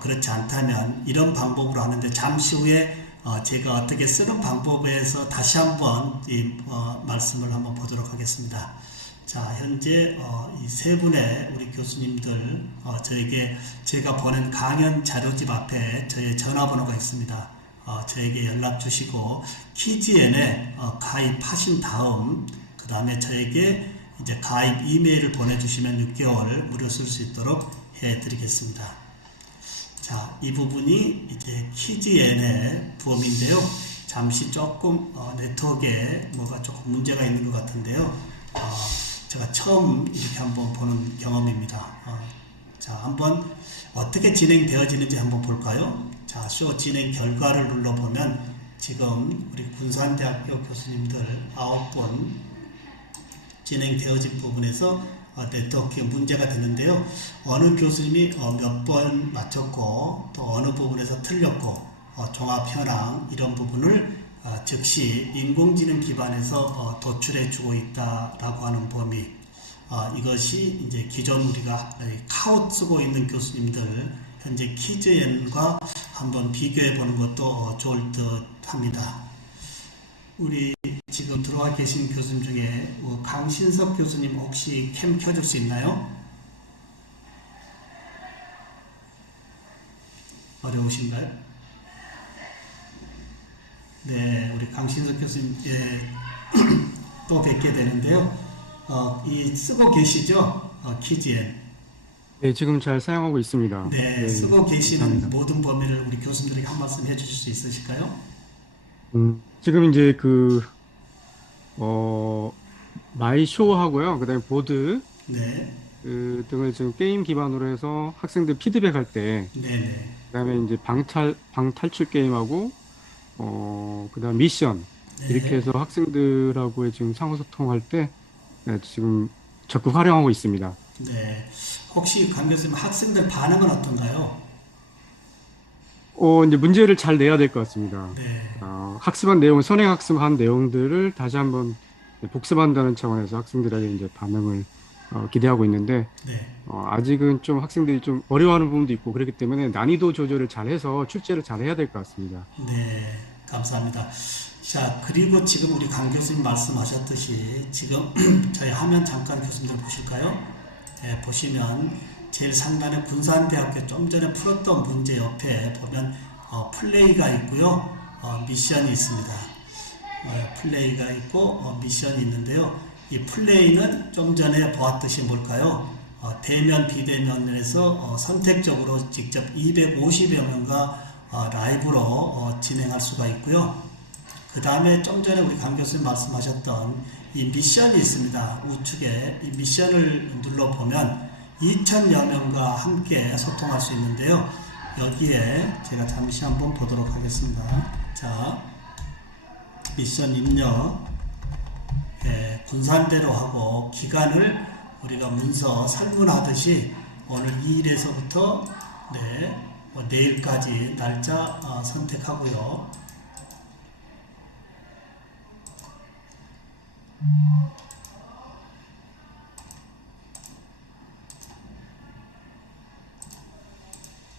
그렇지 않다면 이런 방법으로 하는데 잠시 후에 제가 어떻게 쓰는 방법에서 다시 한번 이 말씀을 한번 보도록 하겠습니다. 자, 현재 이 세 분의 우리 교수님들 저에게 제가 보낸 강연 자료집 앞에 저의 전화번호가 있습니다. 저에게 연락 주시고 키즈엔에 가입하신 다음 그 다음에 저에게 이제 가입 이메일을 보내주시면 6개월 무료 쓸 수 있도록 해드리겠습니다. 자, 이 부분이 이제 키즈엔의 부업인데요. 잠시 조금 네트워크에 뭐가 조금 문제가 있는 것 같은데요. 제가 처음 이렇게 한번 보는 경험입니다. 자, 한번 어떻게 진행되어지는지 한번 볼까요? 자, 쇼 진행 결과를 눌러보면 지금 우리 군산대학교 교수님들 9분 진행되어진 부분에서 네트워크 문제가 되는데요. 어느 교수님이 몇 번 맞췄고 또 어느 부분에서 틀렸고 종합 현황 이런 부분을 즉시 인공지능 기반에서 도출해 주고 있다라고 하는 범위, 이것이 이제 기존 우리가 카웃 쓰고 있는 교수님들 현재 키즈엔과 한번 비교해 보는 것도 좋을 듯 합니다. 우리 지금 들어와 계신 교수님 중에 강신석 교수님 혹시 캠 켜줄 수 있나요? 어려우신가요? 네, 우리 강신석 교수님 또 뵙게 되는데요. 이 쓰고 계시죠? 키즈엔. 네, 지금 잘 사용하고 있습니다. 네, 쓰고 계시는 모든 범위를 우리 교수님들에게 한 말씀 해주실 수 있으실까요? 지금 이제 마이쇼 하고요. 그다음에 보드 네, 등을 지금 게임 기반으로 해서 학생들 피드백할 때, 네, 그다음에 이제 방탈출 게임하고 그다음 미션 이렇게 해서 학생들하고의 지금 상호소통할 때 지금 적극 활용하고 있습니다. 네. 혹시 강 교수님 학생들 반응은 어떤가요? 이제 문제를 잘 내야 될 것 같습니다. 네, 학습한 내용, 선행 학습한 내용들을 다시 한번 복습한다는 차원에서 학생들에게 이제 반응을 기대하고 있는데, 네, 아직은 좀 학생들이 좀 어려워하는 부분도 있고 그렇기 때문에 난이도 조절을 잘 해서 출제를 잘 해야 될 것 같습니다. 네, 감사합니다. 자, 그리고 지금 우리 강 교수님 말씀하셨듯이 지금 저희 화면 잠깐 교수님들 보실까요? 네, 보시면 제일 상단에 군산대학교 좀 전에 풀었던 문제 옆에 보면 플레이가 있고요, 미션이 있습니다. 플레이가 있고 미션이 있는데요. 이 플레이는 좀 전에 보았듯이 뭘까요? 대면 비대면에서 선택적으로 직접 250여 명과 라이브로 진행할 수가 있고요. 그 다음에 좀 전에 우리 강 교수님 말씀하셨던 이 미션이 있습니다. 우측에 이 미션을 눌러보면 2,000여 명과 함께 소통할 수 있는데요. 여기에 제가 잠시 한번 보도록 하겠습니다. 자, 미션 입력, 군산대로 하고 기간을 우리가 문서 설문하듯이 오늘 2일에서부터 내일까지 날짜 선택하고요.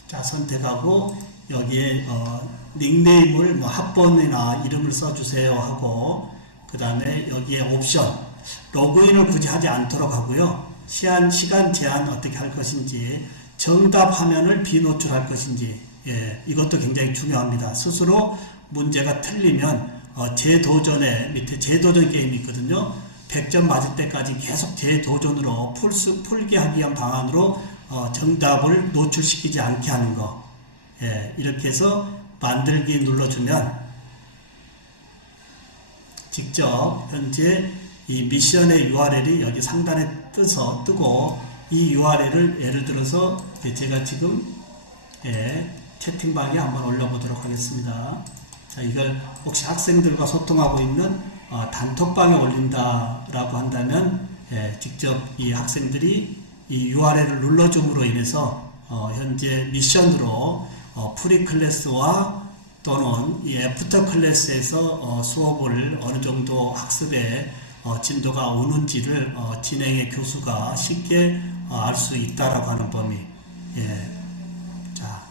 자, 선택하고 여기에 닉네임을 뭐 학번이나 이름을 써주세요 하고, 그 다음에 여기에 옵션 로그인을 굳이 하지 않도록 하고요. 시간 제한 어떻게 할 것인지, 정답 화면을 비노출할 것인지, 이것도 굉장히 중요합니다. 스스로 문제가 틀리면 재도전에 밑에 재도전 게임이 있거든요. 100점 맞을 때까지 계속 재도전으로 풀게 하기 위한 방안으로 정답을 노출시키지 않게 하는 거. 예, 이렇게 해서 만들기 눌러주면 직접 현재 이 미션의 URL이 여기 상단에 뜨고 이 URL을 예를 들어서 제가 지금 채팅방에 한번 올려보도록 하겠습니다. 자, 이걸 혹시 학생들과 소통하고 있는 단톡방에 올린다라고 한다면 직접 이 학생들이 이 URL을 눌러줌으로 인해서 현재 미션으로 프리 클래스와 또는 이 애프터 클래스에서 수업을 어느 정도 학습에 진도가 오는지를 진행의 교수가 쉽게 알 수 있다라고 하는 범위. 자,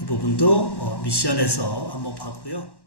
이 부분도 미션에서 한번 봤고요.